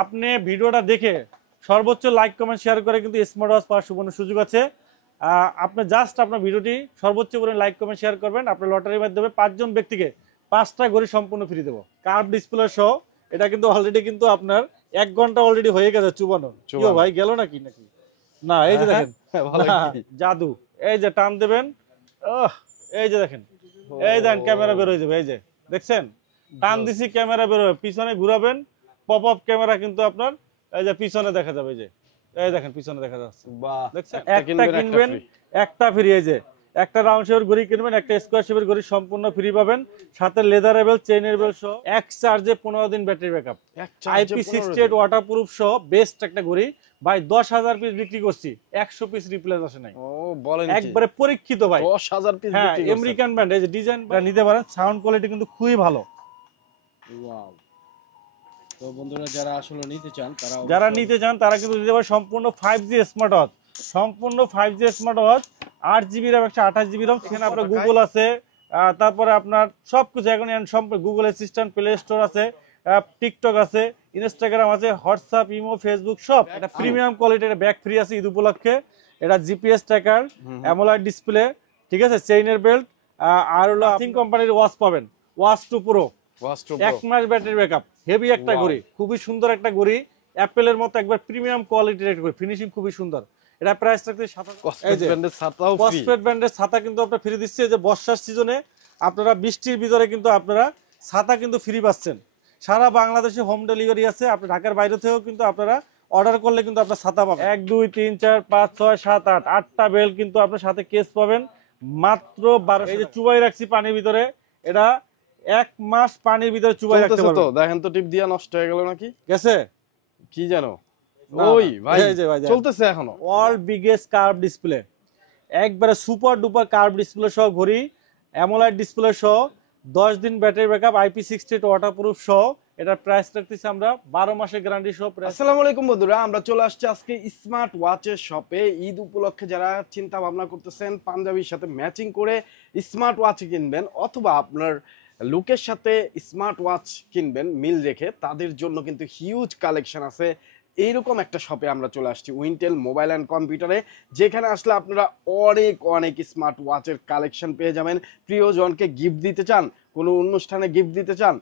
আপনি ভিডিওটা দেখে সর্বোচ্চ লাইক কমেন্ট শেয়ার করে কিন্তু স্মার্ট ওয়াচ পাওয়ার সুবর্ণ সুযোগ আছে। আপনি জাস্ট আপনার ভিডিওটি সর্বোচ্চ করে লাইক কমেন্ট শেয়ার করবেন, আপনার লটারির মাধ্যমে 5 জন ব্যক্তিকে 5টা ঘড়ি সম্পূর্ণ ফ্রি দেবো কার্ভ ডিসপ্লে সহ। এটা কিন্তু অলরেডি কিন্তু আপনার 1 ঘন্টা অলরেডি হয়ে গেছে চুবানো। ভাই গেল নাকি না? এই যে দেখেন জাদু, এই যে টান দেবেন, এই যে দেখেন, এই দেখেন ক্যামেরা বের হয়ে যাবে। এই যে দেখছেন, টান দিছি ক্যামেরা বের হবে, পিছনে ঘুরাবেন পপ আপ ক্যামেরা কিন্তু আপনার এই যে পিছনে দেখা যাবে। এই যে এই দেখেন পিছনে দেখা যাচ্ছে। দেখছেন, একটা কিনবেন একটা ফ্রি। এই যে একটা রাউন্ড শেপের ঘড়ি কিনবেন, একটা স্কোয়ার শেপের ঘড়ি সম্পূর্ণ ফ্রি পাবেন, সাথে লেদারেবল চেইনেবল সহ, এক চার্জে 15 দিন ব্যাটারি ব্যাকআপ, IP68 ওয়াটারপ্রুফ সহ বেস্ট একটা ঘড়ি ভাই। 10,000 পিস বিক্রি করছি, 100 পিস রিপ্লেস আসে নাই। ও বলেন, একবারে পরীক্ষিত ভাই। 10,000 পিস বিক্রি করছি। আমেরিকান ব্র্যান্ড, এই যে ডিজাইন নিতে পারেন, সাউন্ড কোয়ালিটি কিন্তু খুবই ভালো। ওয়াও। তো বন্ধুরা যারা আসলে নিতে চান তারা কিন্তু নিতে পারে সম্পূর্ণ 5G স্মার্ট ওয়াচ, সম্পূর্ণ 5G smart watch, 8GB RAM 128GB RAM। এখানে আপনার গুগল আছে, তারপরে আপনার সবকিছু এখন গুগল অ্যাসিস্ট্যান্ট, প্লে স্টোর আছে, টিকটক আছে, ইনস্টাগ্রাম আছে, হোয়াটসঅ্যাপ, ইমো, ফেসবুক সব। এটা প্রিমিয়াম কোয়ালিটির ব্যাক ফ্রি আছে ঈদ উপলক্ষে। এটা জিপিএস ট্র্যাকার, অ্যামোলেড ডিসপ্লে, ঠিক আছে, চেইনের বেল্ট, আর হলো আর্থিং কোম্পানির ওয়াচ পাবেন, ওয়াচ 2 প্রো, 1 মাস ব্যাটারি ব্যাকআপ। হেভি একটা ঘড়ি, খুবই সুন্দর একটা ঘড়ি, অ্যাপেলের মতো একবার প্রিমিয়াম কোয়ালিটির একটা ঘড়ি, ফিনিশিং খুবই সুন্দর। এটা প্রাইস থাকছে 7,000 ব্র্যান্ডের ছাতা কিন্তু আপনারা ফ্রি দিচ্ছে। যে বর্ষার সিজনে আপনারা বৃষ্টির ভিতরে কিন্তু আপনারা ছাতা কিন্তু ফ্রি পাচ্ছেন। সারা বাংলাদেশে হোম ডেলিভারি আছে, আপনি ঢাকার বাইরে থেকেও কিন্তু আপনারা অর্ডার করলে কিন্তু আপনার ছাতা পাবেন। 1 2 3 4 5 6 7 8 8টা বেল কিন্তু আপনার সাথে কেস পাবেন মাত্র 12। এই যে চুবাই রাখছি পানির ভিতরে, এটা 1 মাস পানির ভিতরে চুবাই রাখতে পারবেন। তো দেখেন তো টিপ দিয়া নষ্ট হয়ে গেল নাকি? গেছে কি জানো? ওই ভাই চলতেছে এখনো। ওয়ার্ল্ড বিগেস্ট কার্ভ ডিসপ্লে, একবারে সুপার ডুপার কার্ভ ডিসপ্লে সহ ঘড়ি, অ্যামোলেড ডিসপ্লে সহ, 10 দিন ব্যাটারি ব্যাকআপ, IP68 ওয়াটারপ্রুফ সহ। এটার প্রাইস রাখতেছি আমরা 12 মাসের গ্যারান্টি সহ। আসসালামু আলাইকুম বন্ধুরা, আমরা চলে আসছি আজকে স্মার্ট ওয়াচের শপে। ঈদ উপলক্ষে যারা চিন্তা ভাবনা করতেছেন পাঞ্জাবির সাথে ম্যাচিং করে স্মার্ট ওয়াচ কিনবেন, অথবা আপনার লুকের সাথে স্মার্ট ওয়াচ কিনবেন মিল রেখে, তাদের জন্য কিন্তু হিউজ কালেকশন আছে। এইরকম একটা শপে আমরা চলে আসছি, উইন্টেল মোবাইল অ্যান্ড কম্পিউটারে, যেখানে আসলে আপনারা অনেক অনেক স্মার্ট ওয়াচের কালেকশন পেয়ে যাবেন। প্রিয়জনকে গিফট দিতে চান, কোনো অনুষ্ঠানে গিফট দিতে চান,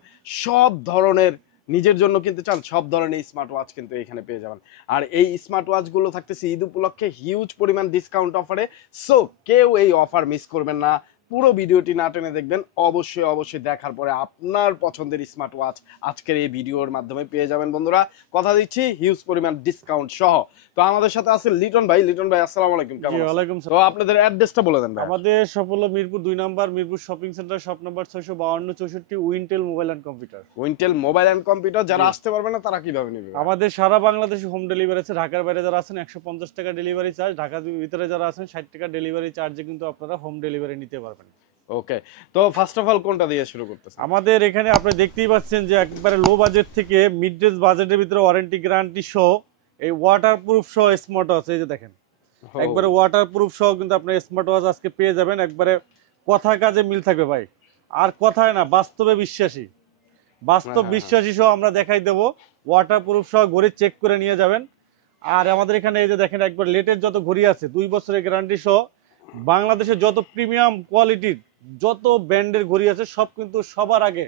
সব ধরনের, নিজের জন্য কিনতে চান, সব ধরনের স্মার্ট ওয়াচ কিন্তু এখানে পেয়ে যাবেন। আর এই স্মার্ট ওয়াচগুলো থাকতেছে ঈদ উপলক্ষে হিউজ পরিমাণ ডিসকাউন্ট অফারে। সো কেউ এই অফার মিস করবেন না, পুরো ভিডিওটি না টেনে দেখবেন। অবশ্যই অবশ্যই দেখার পরে আপনার পছন্দের স্মার্ট ওয়াচ আজকের এই ভিডিওর মাধ্যমে পেয়ে যাবেন বন্ধুরা, কথা দিচ্ছি হিউজ পরিমাণ ডিসকাউন্ট সহ। তো আমাদের সাথে আছে লিটন ভাই। লিটন ভাই আসসালামু আলাইকুম। কেমন আছেন? ওয়ালাইকুম আসসালাম। তো আপনাদের অ্যাড্রেসটা বলে দেন ভাই। আমাদের শপ হলো মিরপুর 2 নম্বর, Mirpur shopping centre, shop number 652 64, Wintel mobile and computer. Wintel mobile and computer. যারা আসতে পারবে না তারা কিভাবে নেবে? আমাদের সারা বাংলাদেশে হোম ডেলিভারি আছে। ঢাকার বাইরে যারা আছেন 150 টাকা ডেলিভারি চার্জ, ঢাকার ভিতরে যারা আছেন 60 টাকা ডেলিভারি চার্জে কিন্তু আপনারা হোম ডেলিভারি নিতে পারবেন। ওকে, তো ফার্স্ট অফ অল কোনটা দিয়ে শুরু করতেছেন? আমাদের এখানে আপনি দেখতেই পাচ্ছেন যে একবারে লো বাজেট থেকে মিড রেঞ্জ বাজেটের ভিতরে ওয়ারেন্টি গ্যারান্টি সহ এই ওয়াটারপ্রুফ সহ স্মার্ট ওয়াচ। এই যে দেখেন একবারে ওয়াটারপ্রুফ সহ কিন্তু আপনি স্মার্ট ওয়াচ আজকে পেয়ে যাবেন। একবারে কথা কাজে মিল থাকবে ভাই, আর কথায় না, বাস্তবে বিশ্বাসী, বাস্তব বিশ্বাসী সহ আমরা দেখাই দেবো। ওয়াটারপ্রুফ সহ ঘড়ি চেক করে নিয়ে যাবেন। আর আমাদের এখানে এই যে দেখেন একবার লেটের যত ঘড়ি আছে 2 বছরের গ্যারান্টি সহ, বাংলাদেশের যত প্রিমিয়াম কোয়ালিটির যত ব্র্যান্ডের ঘড়ি আছে সব কিন্তু সবার আগে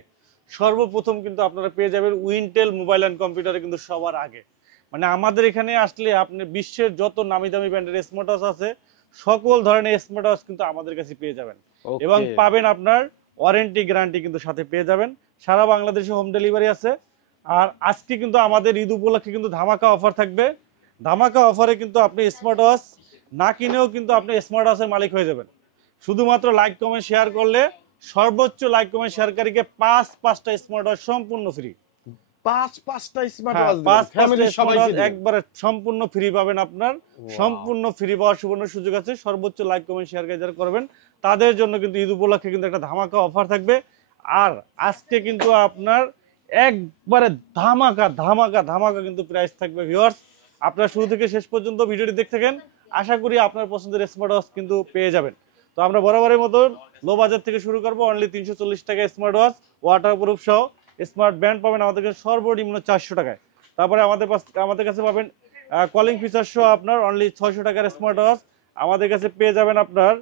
সর্বপ্রথম কিন্তু আপনারা পেয়ে যাবেন উইন্টেল মোবাইল অ্যান্ড কম্পিউটারে কিন্তু সবার আগে। মানে আমাদের এখানে আসলে আপনি বিশ্বের যত নামি দামি ব্র্যান্ডের স্মার্ট ওয়াচ আছে সকল ধরনের স্মার্ট ওয়াচ কিন্তু আমাদের কাছে পেয়ে যাবেন, এবং পাবেন আপনার ওয়ারেন্টি গ্যারান্টি কিন্তু সাথে পেয়ে যাবেন। সারা বাংলাদেশে হোম ডেলিভারি আছে। আর আজকে কিন্তু আমাদের ঈদ উপলক্ষে কিন্তু ধামাকা অফার থাকবে। ধামাকা অফারে কিন্তু আপনি স্মার্ট ওয়াচ না কিনেও কিন্তু আপনি স্মার্ট ওয়াচের মালিক হয়ে যাবেন। শুধুমাত্র লাইক কমেন্ট শেয়ার করলে সর্বোচ্চ লাইক কমেন্ট শেয়ারকারীকে 5টা স্মার্ট ওয়াচ সম্পূর্ণ ফ্রি। 5টা স্মার্ট ওয়াচ একবারে সম্পূর্ণ ফ্রি পাবেন। আপনার সম্পূর্ণ ফ্রি পাওয়ার সুবর্ণ সুযোগ আছে। সর্বোচ্চ লাইক কমেন্ট শেয়ার যারা করবেন তাদের জন্য কিন্তু ঈদ উপলক্ষে কিন্তু একটা ধামাকা অফার থাকবে। আর আজকে কিন্তু আপনার একবারে ধামাকা ধামাকা ধামাকা কিন্তু প্রাইস থাকবে ভিউয়ার্স। আপনারা শুরু থেকে শেষ পর্যন্ত ভিডিওটি দেখতে থাকেন, আশা করি আপনার পছন্দের স্মার্ট ওয়াচ কিন্তু পেয়ে যাবেন। তো আমরা বরাবরের মতো লো বাজেট থেকে শুরু করবো। অনলি 340 টাকা স্মার্ট ওয়াচ ওয়াটারপ্রুফ সহ। স্মার্ট ব্যান্ড পাবেন আমাদের কাছে সর্বনিম্ন 400 টাকায়। তারপরে আমাদের কাছে পাবেন কলিং ফিচার সহ আপনার অনলি 600 টাকার স্মার্ট ওয়াচ। আমাদের কাছে পেয়ে যাবেন আপনার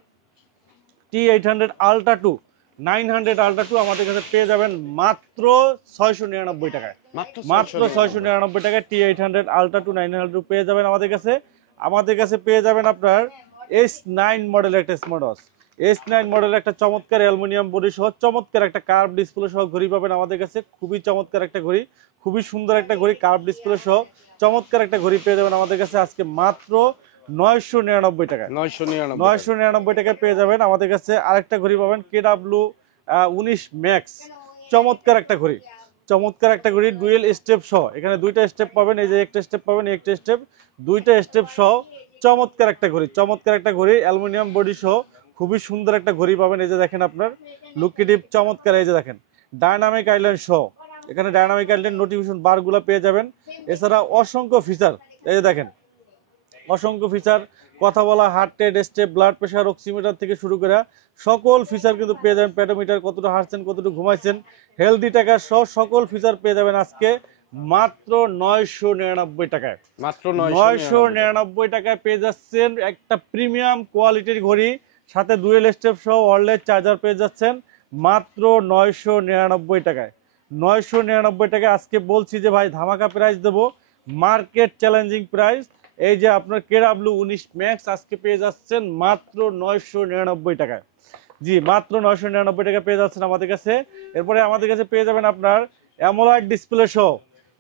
T800 Ultra 2 900 Ultra 2 আমাদের কাছে পেয়ে যাবেন মাত্র 699 টাকায়। মাত্র 699 টাকায় T800 Ultra 2 900 পেয়ে যাবেন আমাদের কাছে। আমাদের কাছে পেয়ে যাবেন আপনার S9 মডেলের একটা স্মার্ট ওয়াচ। S9 মডেলের একটা চমৎকার অ্যালুমিনিয়াম বডি সহ চমৎকার একটা কার্ভ ডিসপ্লে সহ ঘড়ি পাবেন আমাদের কাছে। খুবই চমৎকার একটা ঘড়ি, খুবই সুন্দর একটা ঘড়ি, কার্ভ ডিসপ্লে সহ চমৎকার একটা ঘড়ি পেয়ে যাবেন আমাদের কাছে আজকে মাত্র 999 টাকায়। 999 টাকায় পেয়ে যাবেন আমাদের কাছে। আরেকটা ঘড়ি পাবেন KW19 ম্যাক্স, চমৎকার একটা ঘড়ি, চমৎকার একটা ঘড়ি ডুয়েল স্টেপ সহ। এখানে দুইটা স্টেপ পাবেন, এই যে একটা স্টেপ পাবেন, একটা স্টেপ, দুইটা স্টেপ সহ চমৎকার একটা ঘড়ি, চমৎকার একটা ঘড়ি অ্যালুমিনিয়াম বডি সহ খুবই সুন্দর একটা ঘড়ি পাবেন। এই যে দেখেন আপনার লুকিটিভ চমৎকার, এই যে দেখেন ডায়নামিক আইল্যান্ড সহ, এখানে ডায়নামিক আইল্যান্ড নোটিফিকেশন বারগুলো পেয়ে যাবেন। এছাড়া অসংখ্য ফিচার, এই যে দেখেন অসংখ্য ফিচার, কথা বলা, heart rate, step, blood pressure, oximeter থেকে শুরু করে সকল ফিচার কিন্তু পেয়ে যাবেন। পেটোমিটার, কতটা হাঁটছেন, কতটুকু ঘুমাইছেন, হেলদি টাকা সহ সকল ফিচার পেয়ে যাবেন আজকে মাত্র 999 টাকায়। মাত্র 999 টাকায় পেয়ে যাচ্ছেন একটা প্রিমিয়াম কোয়ালিটির ঘড়ি, সাথে ডুয়েল স্টেপ সহ ওয়্যারলেস চার্জার পেয়ে যাচ্ছেন মাত্র 999 টাকায়। 999 টাকায় আজকে বলছি যে ভাই ধামাকা প্রাইস দেবো, মার্কেট চ্যালেঞ্জিং প্রাইস। এই যে আপনার KW19 ম্যাক্স আজকে পেয়ে যাচ্ছেন মাত্র 999 টাকায়। জি, মাত্র 999 টাকা পেয়ে যাচ্ছেন আমাদের কাছে। এরপরে আমাদের কাছে পেয়ে যাবেন আপনার অ্যামোলাইড ডিসপ্লে সহ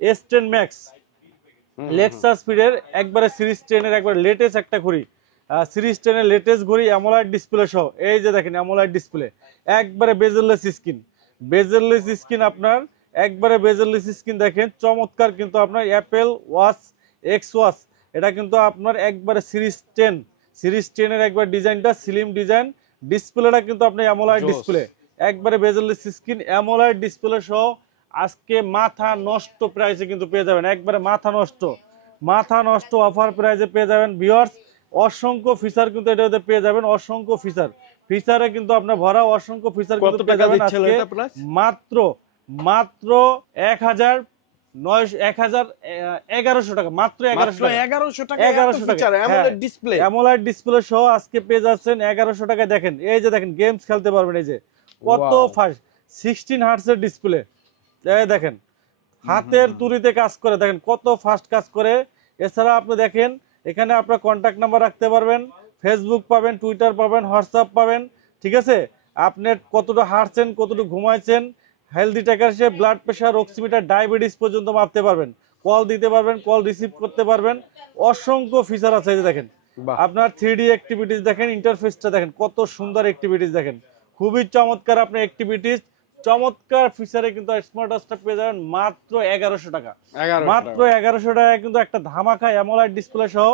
S10 ম্যাক্স লেক্সাস স্পিডের একবারে সিরিজ 10 এর একবার লেটেস্ট একটা ঘড়ি, সিরিজ 10 এর লেটেস্ট ঘড়ি অ্যামোলাইড ডিসপ্লে সহ। এই যে দেখেন অ্যামোলাইড ডিসপ্লে, একবারে বেজেললেস স্ক্রিন, বেজেললেস স্ক্রিন আপনার একবারে বেজেললেস স্ক্রিন দেখেন চমৎকার। কিন্তু আপনার অ্যাপেল ওয়াচ এক্স ওয়াচ, এটা কিন্তু আপনার একবারে সিরিজ 10 এর একবার ডিজাইনটা স্লিম ডিজাইন, ডিসপ্লেটা কিন্তু আপনার অ্যামোলাইড ডিসপ্লে, একবারে বেজেললেস স্ক্রিন অ্যামোলাইড ডিসপ্লে সহ আজকে মাথা নষ্ট প্রাইসে কিন্তু পেয়ে যাবেন, একবারে মাথা নষ্ট অফার প্রাইসে পেয়ে যাবেন ভিউয়ার্স। অসংখ্য ফিচার কিন্তু এটাতে পেয়ে যাবেন, অসংখ্য ফিচারে কিন্তু আপনার ভরা অসংখ্য ফিচার কিন্তু পেয়ে যাবেন আজকে মাত্র 11,1100 টাকা, মাত্র 1100 টাকা। অ্যামোলেড ডিসপ্লে সহ আজকে পেয়ে যাচ্ছেন 1100 টাকায়। দেখেন এই যে দেখেন গেমস খেলতে পারবেন, এই যে কত ফাস্ট 16 হার্টজের ডিসপ্লে, এই দেখেন হাতের তুড়িতে কাজ করে, দেখেন কত ফাস্ট কাজ করে। এছাড়া আপনি দেখেন এখানে আপনার কন্ট্যাক্ট নাম্বার রাখতে পারবেন, ফেসবুক পাবেন, টুইটার পাবেন, হোয়াটসঅ্যাপ পাবেন, ঠিক আছে। আপনি কতটা হাঁটছেন, কতটুকু ঘুমাইছেন, হেলদি টাকার সে ব্লাড প্রেশার, অক্সিমিটার, ডায়াবেটিস পর্যন্ত মাপতে পারবেন, কল দিতে পারবেন, কল রিসিভ করতে পারবেন। অসংখ্য ফিচার আছে, এই যে দেখেন আপনার 3D অ্যাক্টিভিটিস দেখেন, ইন্টারফেসটা দেখেন কত সুন্দর অ্যাক্টিভিটিস দেখেন, খুবই চমৎকার আপনার অ্যাক্টিভিটিস, চমৎকার ফিচারে কিন্তু স্মার্ট ওয়াচটা পেয়ে যাবেন মাত্র 1100 টাকা। মাত্র 1100 টাকায় কিন্তু একটা ধামাকা অ্যামোলাইড ডিসপ্লে সহ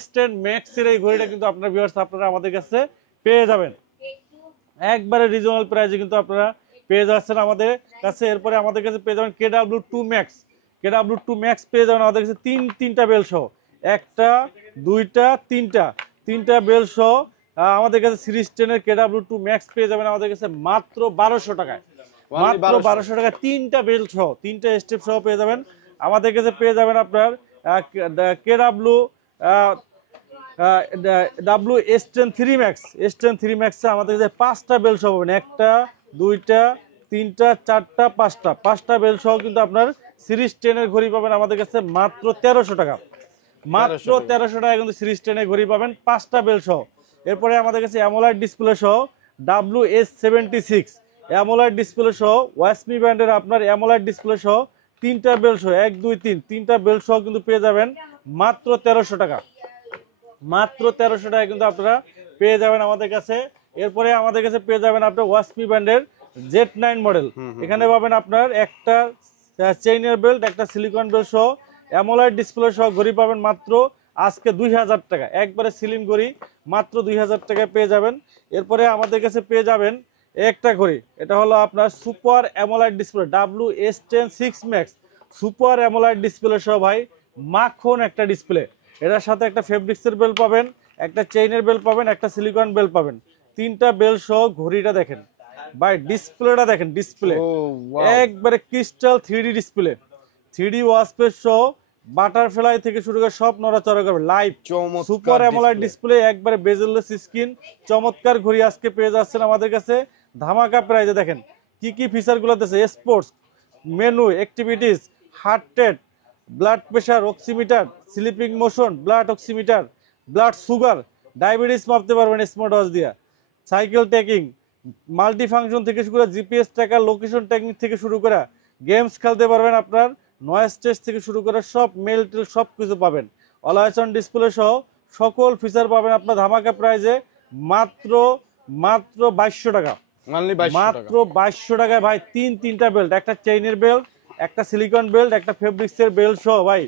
S10 ম্যাক্স এর এই ঘড়িটা কিন্তু আপনার ভিউয়ার্স আপনারা আমাদের কাছে পেয়ে যাবেন একবারে রিজনেবল প্রাইসে কিন্তু আপনারা পেয়ে যাচ্ছেন আমাদের কাছে। এরপরে আমাদের কাছে পেয়ে যাবেন KW2 ম্যাক্স, KW2 ম্যাক্স পেয়ে যাবেন আমাদের কাছে তিনটা বেল সহ, একটা দুইটা তিনটা বেল সহ আমাদের কাছে সিরিজ 10 এর KW2 ম্যাক্স পেয়ে যাবেন আমাদের কাছে মাত্র 1200 টাকায়। মাত্র 1200 টাকা, তিনটা বেল সহ, তিনটা স্টেপ সহ পেয়ে যাবেন আমাদের কাছে। পেয়ে যাবেন আপনার S10 3 ম্যাক্স, S10 3 ম্যাক্সে আমাদের কাছে 5টা বেল সহ পাবেন, একটা দুইটা তিনটা চারটা পাঁচটা বেল সহ কিন্তু আপনার সিরিজ 10 এর ঘড়ি পাবেন আমাদের কাছে মাত্র 1300 টাকা। মাত্র 1300 টাকা কিন্তু সিরিজ 10 এর ঘড়ি পাবেন 5টা বেল সহ। এরপরে আমাদের কাছে অ্যামোলাইড ডিসপ্লে সহ WS76 অ্যামোলাইড ডিসপ্লে সহ ওয়াসমি ব্র্যান্ডের আপনার অ্যামোলাইড ডিসপ্লে সহ তিনটা বেল সহ 1 2 3 তিনটা বেল সহ কিন্তু পেয়ে যাবেন মাত্র 1300 টাকা। মাত্র 1300 টাকা কিন্তু আপনারা পেয়ে যাবেন আমাদের কাছে। এরপরে আমাদের কাছে পেয়ে যাবেন আপনার ওয়াসমি ব্র্যান্ডের Z9 মডেল, এখানে পাবেন আপনার একটা চেইনের বেল্ট, একটা সিলিকন বেল্ট সহ অ্যামোলাইড ডিসপ্লে সহ ঘড়ি পাবেন মাত্র আজকে 2000 টাকা, একবারে স্লিম ঘড়ি মাত্র 2000 টাকায় পেয়ে যাবেন। এরপরে আমাদের কাছে পেয়ে যাবেন একটা ঘড়ি, এটা হলো আপনার super অ্যামোলাইড display WS10 6 max, super অ্যামোলাইড display সহ ভাই মাখন একটা ডিসপ্লে, এটার সাথে একটা ফেব্রিক্সের বেল পাবেন, একটা চেইনের বেল পাবেন, একটা সিলিকন বেল পাবেন, তিনটা বেল সহ ঘড়িটা দেখেন ভাই, ডিসপ্লেটা দেখেন, ডিসপ্লে একবারে crystal 3D display, 3D watch page সহ বাটারফ্লাই থেকে শুরু করে সব নড়াচড়া করবে লাইভ সুপার অ্যামোলেড ডিসপ্লে, একবারে বেজেললেস স্ক্রিন, চমৎকার ঘড়ি আজকে পেয়ে যাচ্ছেন আমাদের কাছে ধামাকা প্রাইজে। দেখেন কি কি ফিচার গুলো দিচ্ছে, sports menu, activities, heart rate, blood pressure, oximeter, sleeping motion, blood oximeter, blood sugar, diabetes মাপতে পারবেন স্মার্ট ওয়াচ দিয়ে, সাইকেল ট্র্যাকিং, মাল্টি ফাংশন থেকে শুরু করে জিপিএস ট্র্যাকার, লোকেশন ট্র্যাকিং থেকে শুরু করে গেমস খেলতে পারবেন, আপনার নয়েজ টেস্ট থেকে শুরু করে সব মেল টেল সব কিছু পাবেন। অলওয়েজ অন ডিসপ্লে সহ সকল ফিচার পাবেন আপনার ধামাকা প্রাইজে মাত্র 2200 টাকা। মাত্র 2200 টাকায় ভাই তিনটা বেল্ট, একটা চেইনের বেল্ট, একটা সিলিকন বেল্ট, একটা ফেব্রিক্সের বেল্ট সহ ভাই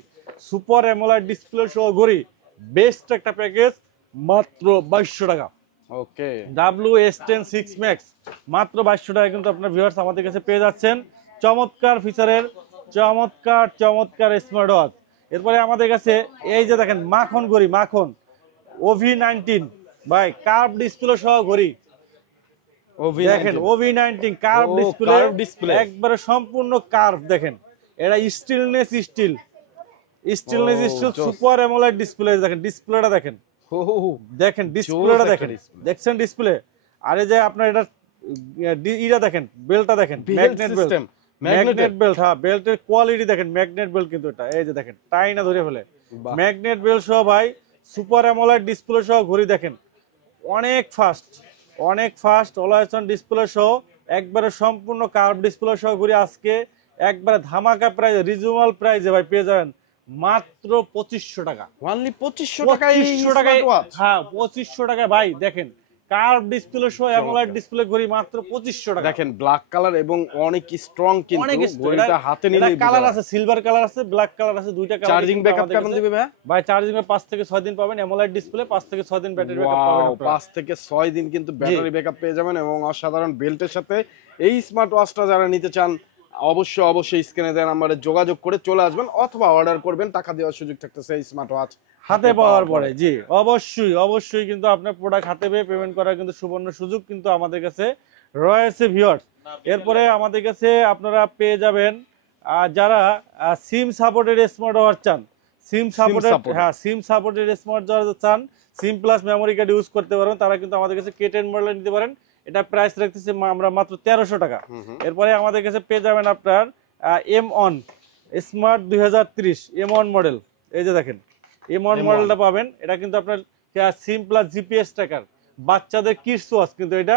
সুপার অ্যামোলেড ডিসপ্লে সহ ঘড়ি, বেস্ট একটা প্যাকেজ মাত্র 2200 টাকা। ওকে, WS10 6 Max মাত্র 2200 টাকা কিন্তু আপনার ভিউয়ার্স আমাদের কাছে পেয়ে যাচ্ছেন চমৎকার ফিচারের চমৎকার স্মার্ট ওয়াচ। এরপরে আমাদের কাছে এই যে দেখেন মাখন ঘড়ি, মাখন OV19 ভাই কার্ভ ডিসপ্লে সহ ঘড়ি, দেখেন OV19 কার্ভ ডিসপ্লে একবারে সম্পূর্ণ কার্ভ, দেখেন এটা stillness still super AMOLED display, দেখেন ডিসপ্লেটা দেখেন, দেখেন ডিসপ্লেটা দেখেন, দেখছেন ডিসপ্লে। আর এই যে আপনার এটা দেখেন বেল্টটা দেখেন, ম্যাগনেট বেল্ট, হ্যাঁ বেল্টের কোয়ালিটি দেখেন, ম্যাগনেট বেল্ট কিন্তু এটা এই যে দেখেন টাই না ধরে ফেলে, ম্যাগনেট বেল্ট সহ ভাই সুপার অ্যামোলেড ডিসপ্লে সহ ঘড়ি, দেখেন অনেক ফাস্ট অলওয়েজ অন ডিসপ্লে সহ একবারে সম্পূর্ণ কার্ভ ডিসপ্লে সহ ঘড়ি আজকে একবারে ধামাকা প্রাইস, রিজনেবল প্রাইসে ভাই পেয়ে যাবেন মাত্র 2500 টাকা। অনলি 2500 টাকায়, হ্যাঁ 2500 টাকায় ভাই দেখেন কার্ভ ডিসপ্লে সহ অ্যামোলেড ডিসপ্লে ঘড়ি মাত্র 2500 টাকা। দেখেন ব্ল্যাক কালার এবং অনেক স্ট্রং, কিন্তু ঘড়িটা হাতে নিলে কালার আছে, সিলভার কালার আছে, ব্ল্যাক কালার আছে, দুইটা কালার। চার্জিং ব্যাকআপ কেমন দিবে ভাই? ভাই চার্জিং এ 5 থেকে 6 দিন পাবেন, অ্যামোলেড ডিসপ্লে 5 থেকে 6 দিন ব্যাটারি ব্যাকআপ পাবেন আপনারা। 5 থেকে 6 দিন কিন্তু ব্যাটারি ব্যাকআপ পেয়ে যাবেন এবং অসাধারণ বেল্টের সাথে এই স্মার্ট ওয়াচটা যারা নিতে চান অবশ্যই স্ক্রিনে দেওয়া নম্বরে যোগাযোগ করে চলে আসবেন অথবা অর্ডার করবেন, টাকা দেওয়ার সুযোগ থাকতেছে এই স্মার্ট ওয়াচ হাতে পাওয়ার পরে। জি অবশ্যই কিন্তু আপনার প্রোডাক্ট হাতে পেয়ে পেমেন্ট করার কিন্তু সুবর্ণ সুযোগ কিন্তু আমাদের কাছে রয়েছে ভিউয়ার্স। এরপরে আমাদের কাছে আপনারা পেয়ে যাবেন যারা সিম সাপোর্টেড স্মার্ট ওয়াচ চান, সিম সাপোর্টেড স্মার্ট ওয়াচ চান, সিম প্লাস মেমোরি কার্ড ইউজ করতে পারবেন, তারা কিন্তু আমাদের কাছে K10 মডেল নিতে পারেন। এটা প্রাইস রাখতেছি আমরা মাত্র 1300 টাকা। এরপরে আমাদের কাছে পেয়ে যাবেন আপনার M1 স্মার্ট 2030 M1 মডেল, এই যে দেখেন M1 মডেলটা পাবেন। এটা কিন্তু আপনার সিম প্লাস জিপিএস ট্র্যাকার, বাচ্চাদের কিডস ওয়াচ কিন্তু এটা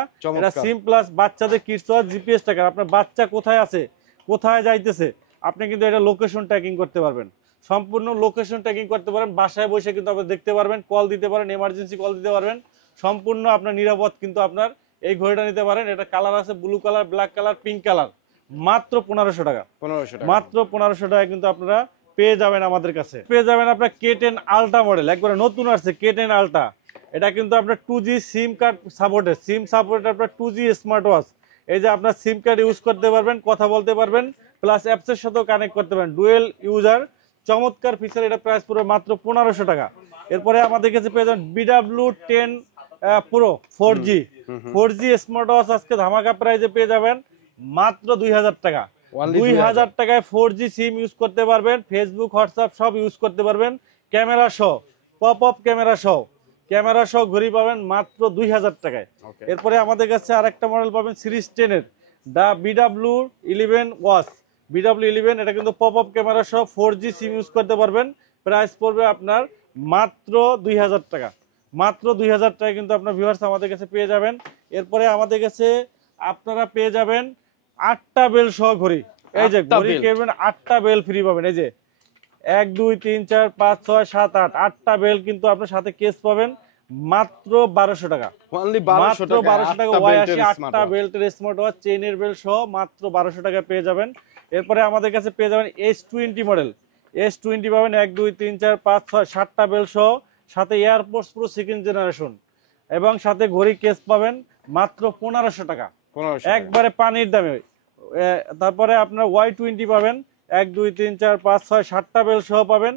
সিম প্লাস বাচ্চাদের কিডস ওয়াচ জিপিএস ট্র্যাকার। আপনার বাচ্চা কোথায় আছে, কোথায় যাইতেছে, আপনি কিন্তু এটা লোকেশন ট্র্যাকিং করতে পারবেন, সম্পূর্ণ লোকেশন ট্র্যাকিং করতে পারেন, বাসায় বসে কিন্তু আপনি দেখতে পারবেন, কল দিতে পারেন, এমার্জেন্সি কল দিতে পারবেন, সম্পূর্ণ আপনার নিরাপদ কিন্তু আপনার এই ঘড়িটা নিতে পারেন। এটা কালার আছে blue colour, black colour, pink colour, মাত্র 1500 টাকা। মাত্র 1500 টাকা কিন্তু আপনারা পেয়ে যাবেন আমাদের কাছে। পেয়ে যাবেন আপনার K10 আলট্রা মডেল, একবারে নতুন আসছে K10 আলট্রা। এটা কিন্তু আপনার 2G সিম কার্ড সাপোর্টেড, আপনার 2G স্মার্ট ওয়াচ। এই যে আপনার সিম কার্ড ইউজ করতে পারবেন, কথা বলতে পারবেন, প্লাস অ্যাপসের সাথেও কানেক্ট করতে পারবেন, ডুয়েল ইউজার, চমৎকার ফিচার। এটা প্রাইস পুরো মাত্র 1500 টাকা। এরপরে আমাদের কাছে পেয়ে যাবেন BW10 Pro 4G smart watch আজকে ধামাকা প্রাইসে পেয়ে যাবেন মাত্র 2000 টাকা। 2000 টাকায় 4G সিম ইউজ করতে পারবেন, ফেসবুক হোয়াটসঅ্যাপ সব ইউজ করতে পারবেন, ক্যামেরা সহ, পপ আপ ক্যামেরা সহ ঘড়ি পাবেন মাত্র 2000 টাকায়। এরপরে আমাদের কাছে আরেকটা মডেল পাবেন সিরিজ 10 এর BW11 ওয়াচ, BW11। এটা কিন্তু পপ আপ ক্যামেরা সহ 4G সিম ইউজ করতে পারবেন, প্রাইস পড়বে আপনার মাত্র 2000 টাকা। মাত্র 2000 টাকায় কিন্তু আপনার ভিউয়ার্স আমাদের কাছে পেয়ে যাবেন। এরপরে আমাদের কাছে আপনারা পেয়ে যাবেন 8টা বেল সহ ঘড়ি, এই যে ঘড়ি কিনবেন 8টা বেল ফ্রি পাবেন, এই যে 1 2 3 4 5 6 7 8 8টা বেল কিন্তু আপনার সাথে কেস পাবেন মাত্র 1200 টাকা। মাত্র 1200 টাকা ওয়াই80 8টা বেল্টের স্মার্ট ওয়াচ চেইনের বেল সহ মাত্র 1200 টাকা পেয়ে যাবেন। এরপরে আমাদের কাছে পেয়ে যাবেন S20 মডেল, S20 পাবেন 1 2 3 4 5 6 7টা বেল সহ, সাথে এয়ারপোর্টস প্রো সেকেন্ড জেনারেশন এবং সাথে ঘড়ি কেস পাবেন মাত্র 1500 টাকা, একবারে পানির দামে। তারপরে আপনার Y20 পাবেন 1 2 3 4 5 6 7টা বেল সহ পাবেন,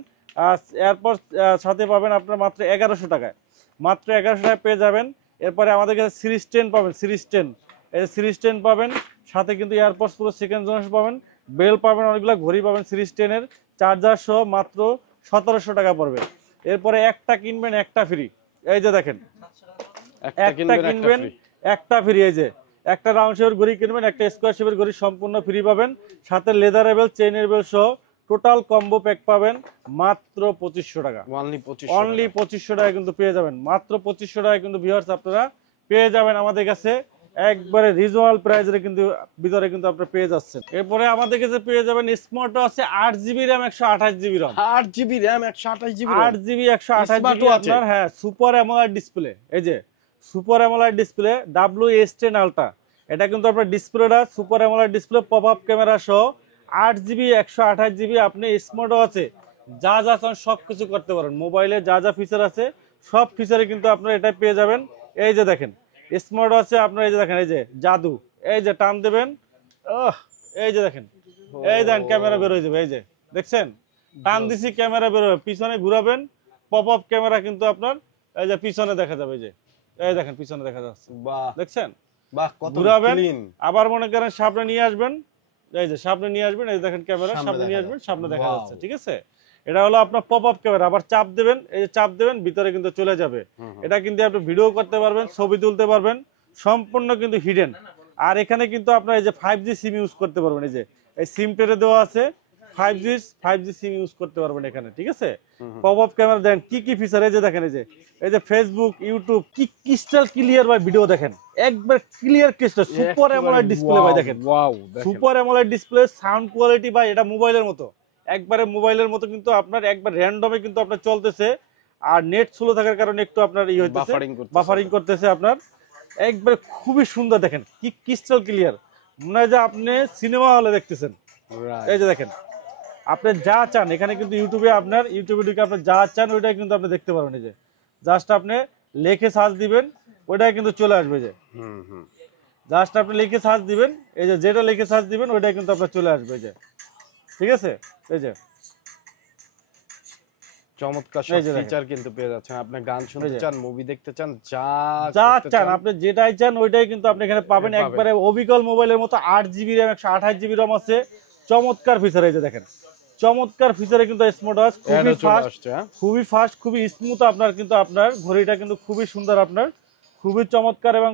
এয়ারপোর্ট সাথে পাবেন আপনার মাত্র 1100 টাকায়, মাত্র 1100 টাকায় পেয়ে যাবেন। এরপরে আমাদের কাছে সিরিজ 10 পাবেন, সিরিজ 10 পাবেন, সাথে কিন্তু এয়ারপোর্টস প্রো সেকেন্ড জেনারেশন পাবেন, বেল পাবেন অনেকগুলো, ঘড়ি পাবেন সিরিজ 10 এর, চার্জার সহ মাত্র 1700 টাকা পড়বে। এরপরে একটা কিনবেন একটা ফ্রি, এই যে দেখেন একটা কিনবেন একটা ফ্রি, এই যে একটা রাউন্ড শেপের ঘড়ি কিনবেন একটা স্কোয়ার শেপের ঘড়ি সম্পূর্ণ ফ্রি পাবেন, সাথে লেদারেবল চেইনের বেল সহ টোটাল কম্বো প্যাক পাবেন মাত্র 2500 টাকা। অনলি 2500 টাকা কিন্তু পেয়ে যাবেন, মাত্র 2500 টাকা কিন্তু ভিউয়ার্স আপনারা পেয়ে যাবেন আমাদের কাছে একবারে রিজনেবল প্রাইসে কিন্তু ভিতরে কিন্তু আপনারা পেয়ে যাচ্ছেন। এরপরে আমাদের কাছে পেয়ে যাবেন স্মার্ট আছে 8GB RAM 128GB ROM, 8GB RAM 128GB 8GB 128GB আপনার, হ্যাঁ সুপার অ্যামোলেড ডিসপ্লে, এই যে super AMOLED display WS10 ultra, এটা কিন্তু আপনার ডিসপ্লেটা super AMOLED display, pop up camera সহ 8GB 128GB আপনি স্মার্ট আছে যা যা চান সবকিছু করতে পারেন, মোবাইলে যা যা ফিচার আছে সব ফিচারে কিন্তু আপনারা এটা পেয়ে যাবেন। এই যে দেখেন স্মার্ট আছে আপনার, এই যে দেখেন এই যে জাদু, এই যে টান দেবেন, এই যে দেখেন, এই দেখেন ক্যামেরা বের হয়ে যাবে, এই যে দেখছেন টান দিছি ক্যামেরা বের হবে, পিছনে ঘুরাবেন পপ আপ ক্যামেরা কিন্তু আপনার এই যে পিছনে দেখা যাবে, এই যে এই দেখেন পিছনে দেখা যাচ্ছে, বাহ দেখছেন, বাহ কত ঘুরাবেন ক্লিন। আবার মনে করেন সামনে নিয়ে আসবেন, এই যে সামনে নিয়ে আসবেন, এই দেখেন ক্যামেরা সামনে নিয়ে আসবেন, সামনে দেখা যাচ্ছে, ঠিক আছে। এটা হলো আপনার পপ আপ ক্যামেরা, আবার চাপ দেবেন, এই যে চাপ দেবেন ভিতরে কিন্তু চলে যাবে, এটা কিন্তু আপনি ভিডিও করতে পারবেন, ছবি তুলতে পারবেন, সম্পূর্ণ কিন্তু হিডেন। আর এখানে কিন্তু আপনার এই যে 5G সিম ইউজ করতে পারবেন, এই যে এই সিম পেরে দেওয়া আছে, 5G সিম ইউজ করতে পারবেন এখানে, ঠিক আছে। পপ আপ ক্যামেরা দেন কি কি ফিচার, এই যে দেখেন এই যে ফেসবুক ইউটিউব কি ক্রিস্টাল ক্লিয়ার ভাই ভিডিও দেখেন, একবার clear crystal, super AMOLED display ভাই দেখেন, wow super AMOLED display, sound quality ভাই এটা মোবাইলের মতো, একবারে মোবাইলের মতো কিন্তু আপনার একবার র্যান্ডমে কিন্তু আপনার চলতেছে, আর নেট স্লো থাকার কারণে একটু আপনার ই হইতেছে, বাফারিং করতেছে আপনার, একবারে খুবই সুন্দর দেখেন কি ক্রিস্টাল ক্লিয়ার, মনে হয় যে আপনি সিনেমা হলে দেখতেছেন। এই যে দেখেন আপনি যা চান এখানে কিন্তু ইউটিউবে ঢুকে আপনি যা চান ওইটাই কিন্তু আপনি দেখতে পারবেন, এই যে জাস্ট আপনি লিখে সার্চ দিবেন ওইটাই কিন্তু চলে আসবে, যে জাস্ট আপনি লিখে সার্চ দিবেন, এই যে যেটা লিখে সার্চ দিবেন ওইটাই কিন্তু আপনার চলে আসবে, যে ঠিক আছে। এই যে চমৎকার সব ফিচার কিন্তু পেয়ে যাচ্ছেন, আপনি গান শুনতে চান, মুভি দেখতে চান, যা চান আপনি যেটাই চান ওইটাই কিন্তু আপনি এখানে পাবেন, একবারে অবিকল মোবাইলের মতো 8GB RAM 128GB ROM আছে, চমৎকার ফিচার, এই যে দেখেন চমৎকার ফিচারে কিন্তু স্মার্ট ওয়াচ, খুবই ফাস্ট খুবই স্মুথ, আপনার কিন্তু আপনার ঘড়িটা কিন্তু খুবই সুন্দর, আপনার খুবই চমৎকার, এবং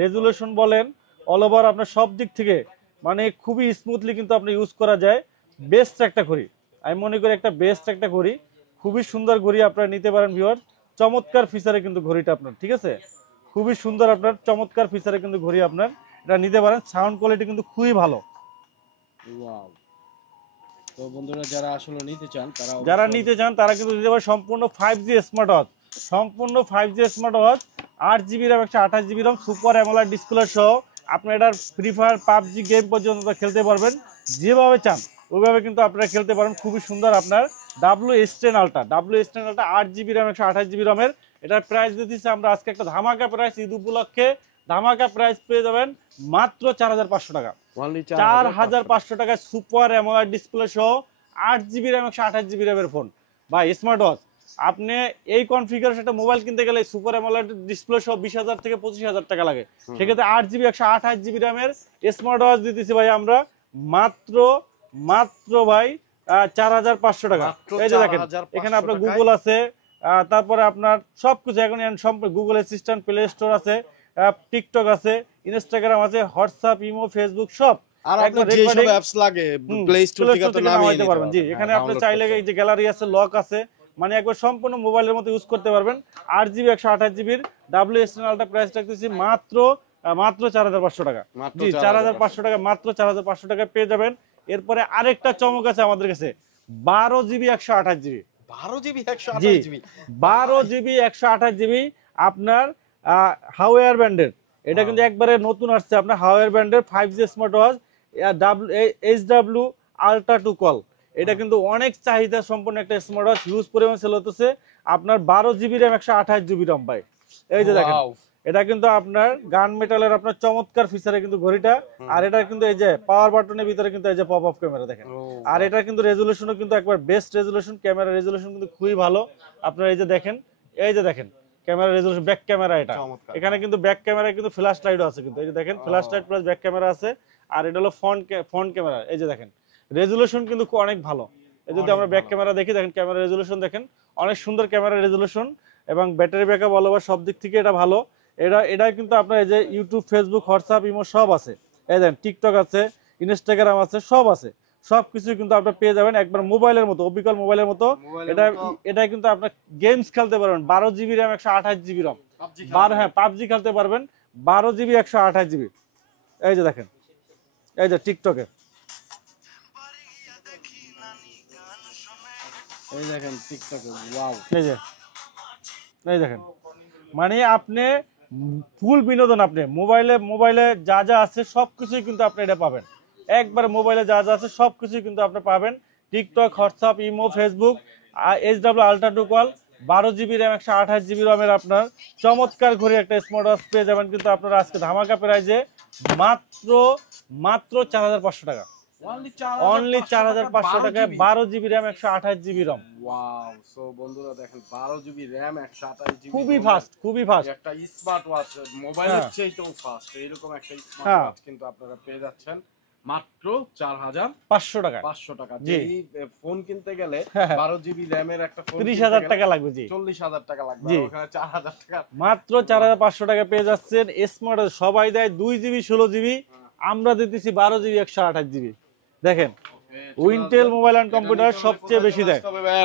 রেজুলেশন বলেন অল ওভার আপনার সব দিক থেকে মানে খুবই স্মুথলি কিন্তু আপনি ইউজ করা যায়, বেস্ট একটা ঘড়ি, আমি মনে করি একটা বেস্ট একটা ঘড়ি, খুবই সুন্দর ঘড়ি আপনারা নিতে পারেন ভিউয়ার, চমৎকার ফিচারে কিন্তু ঘড়িটা আপনার, ঠিক আছে, খুবই সুন্দর আপনার চমৎকার ফিচারে কিন্তু ঘড়ি আপনার এটা নিতে পারেন, সাউন্ড কোয়ালিটি কিন্তু খুবই ভালো। ওয়াও, তো বন্ধুরা যারা আসলে নিতে চান তারা কিন্তু নিতে পারে সম্পূর্ণ 5G স্মার্ট ওয়াচ, সম্পূর্ণ 5G smart watch, 8GB RAM 128GB ROM, super AMOLED display সহ আপনি এটার ফ্রি ফায়ার পাবজি গেম পর্যন্ত খেলতে পারবেন, যেভাবে চান ওইভাবে কিন্তু আপনারা খেলতে পারেন, খুবই সুন্দর আপনার WS10 ultra 8GB RAM 128GB ROM এর, এটার প্রাইস দিতেছি আমরা আজকে একটা ধামাকা প্রাইস, ঈদ উপলক্ষে ধামাকা প্রাইস পেয়ে যাবেন মাত্র 4500 টাকা, 4500 টাকায় সুপার অ্যামোলেড ডিসপ্লে সহ 8GB RAM 128GB RAM এর ফোন ভাই স্মার্ট ওয়াচ। আপনি এই কনফিগারেশনটা মোবাইল কিনতে গেলে সুপার অ্যামোলেড ডিসপ্লে সহ 20,000 থেকে 25,000 টাকা লাগে, সেক্ষেত্রে 8GB 128GB RAM এর স্মার্ট ওয়াচ দিতেছি ভাই আমরা মাত্র ভাই 4500 টাকা। এই যে দেখেন এখানে আপনার গুগল আছে, তারপরে আপনার সবকিছু এখন গুগল অ্যাসিস্ট্যান্ট, প্লে স্টোর আছে, টিকটক আছে, ইনস্টাগ্রাম আছে, হোয়াটসঅ্যাপ, ইমো, ফেসবুক সব, আর আপনার যে সব অ্যাপস লাগে প্লে স্টোর থেকে তো নামিয়ে নিতে পারবেন। জি এখানে আপনি চাইলে এই যে গ্যালারি আছে, লক আছে, মানে একবার সম্পূর্ণ মোবাইলের মতো ইউজ করতে পারবেন। 8GB 128GB WS10 ultra price রাখতেছি মাত্র 4500 টাকা। জি 4500 টাকা, মাত্র 4500 টাকা পেয়ে যাবেন। এরপরে আরেকটা চমক আছে আমাদের কাছে, 12GB 128GB 12GB 128GB আপনার হাওয়ার ব্যান্ডের, এটা কিন্তু একবারে নতুন আসছে আপনার হাওয়ার ব্যান্ডের 5G smart watch HW ultra 2 call, এটা কিন্তু অনেক চাহিদা সম্পন্ন একটা স্মার্ট ওয়াচ, হিউজ পরিমাণ সেল হতেছে আপনার 12GB RAM 128GB ROM ভাই। এই যে দেখেন এটা কিন্তু আপনার গান মেটালের আপনার চমৎকার ফিচারে কিন্তু ঘড়িটা, আর এটা কিন্তু এই যে পাওয়ার বাটনের ভিতরে কিন্তু এই যে পপ আপ ক্যামেরা দেখেন, আর এটা কিন্তু রেজুলেশনও কিন্তু একবার বেস্ট রেজুলেশন, ক্যামেরা রেজুলেশন কিন্তু খুবই ভালো আপনার। এই যে দেখেন ক্যামেরা রেজুলেশন, ব্যাক ক্যামেরা, এটা এখানে কিন্তু ব্যাক ক্যামেরায় কিন্তু ফ্ল্যাশ লাইটও আছে কিন্তু, এই যে দেখেন flash light plus back camera আছে, আর এটা হলো ফ্রন্ট ক্যামেরা। এই যে দেখেন রেজুলেশন কিন্তু অনেক ভালো। এই যদি আমরা ব্যাক ক্যামেরা দেখি, দেখেন ক্যামেরা রেজুলেশন দেখেন, অনেক সুন্দর ক্যামেরা রেজুলেশন, এবং ব্যাটারি ব্যাকআপ অল ওভার সব দিক থেকে এটা ভালো। এটা কিন্তু আপনার এই যে ইউটিউব, ফেসবুক, হোয়াটসঅ্যাপ, ইমো সব আছে। এই দেখেন টিকটক আছে, ইনস্টাগ্রাম আছে, সব আছে। সবকিছু কিন্তু আপনি পেয়ে যাবেন একবার মোবাইলের মতো, অবিকল মোবাইলের মতো। এটা কিন্তু আপনার গেমস খেলতে পারবেন, 12 জিবি র্যাম, 128 জিবি রম। হ্যাঁ, পাবজি খেলতে পারবেন, 12 জিবি, 128 জিবি। এই যে দেখেন, এই যে টিকটকে এই দেখেন টিকটকে, ওয়াও। এই দেখেন, মানে আপনি ফুল বিনোদন, আপনি মোবাইলে যা যা আছে সবকিছুই কিন্তু আপনি এটা পাবেন। একবার মোবাইলে যা যা আছে সবকিছুই কিন্তু আপনি পাবেন। TikTok, WhatsApp, imo, Facebook, HW ultra two call, 12 GB RAM, 128 GB রমের আপনার চমৎকার ঘড়ি একটা স্মার্ট ওয়াচ পেয়ে যাবেন কিন্তু আপনারা আজকে ধামাকা প্রাইজে মাত্র 4,500 টাকা। অনলি 4,500 টাকায় 12 GB RAM, 128 GB ROM. Wow. So বন্ধুরা দেখেন 12 জিবি র্যাম, 128 জিবি, খুবই ফাস্ট। একটা স্মার্ট ওয়াচ, মোবাইলের চেয়েও ফাস্ট, এরকম একটা স্মার্ট ওয়াচ কিন্তু আপনারা পেয়ে যাচ্ছেন মাত্র 4,500 টাকা। 500 টাকা। যেই ফোন কিনতে গেলে 12 জিবি র্যামের একটা ফোন 30,000 টাকা লাগবে, জি 40,000 টাকা লাগবে, ওখানে 4,000 টাকা মাত্র 4,500 টাকা পেয়ে যাচ্ছেন। স্মার্ট সবাই দেয় 2 জিবি 16 জিবি, আমরা দিতেছি 12 জিবি 128 জিবি। দেখেন উইন্টেল মোবাইল এন্ড কম্পিউটার সবচেয়ে বেশি দেয়।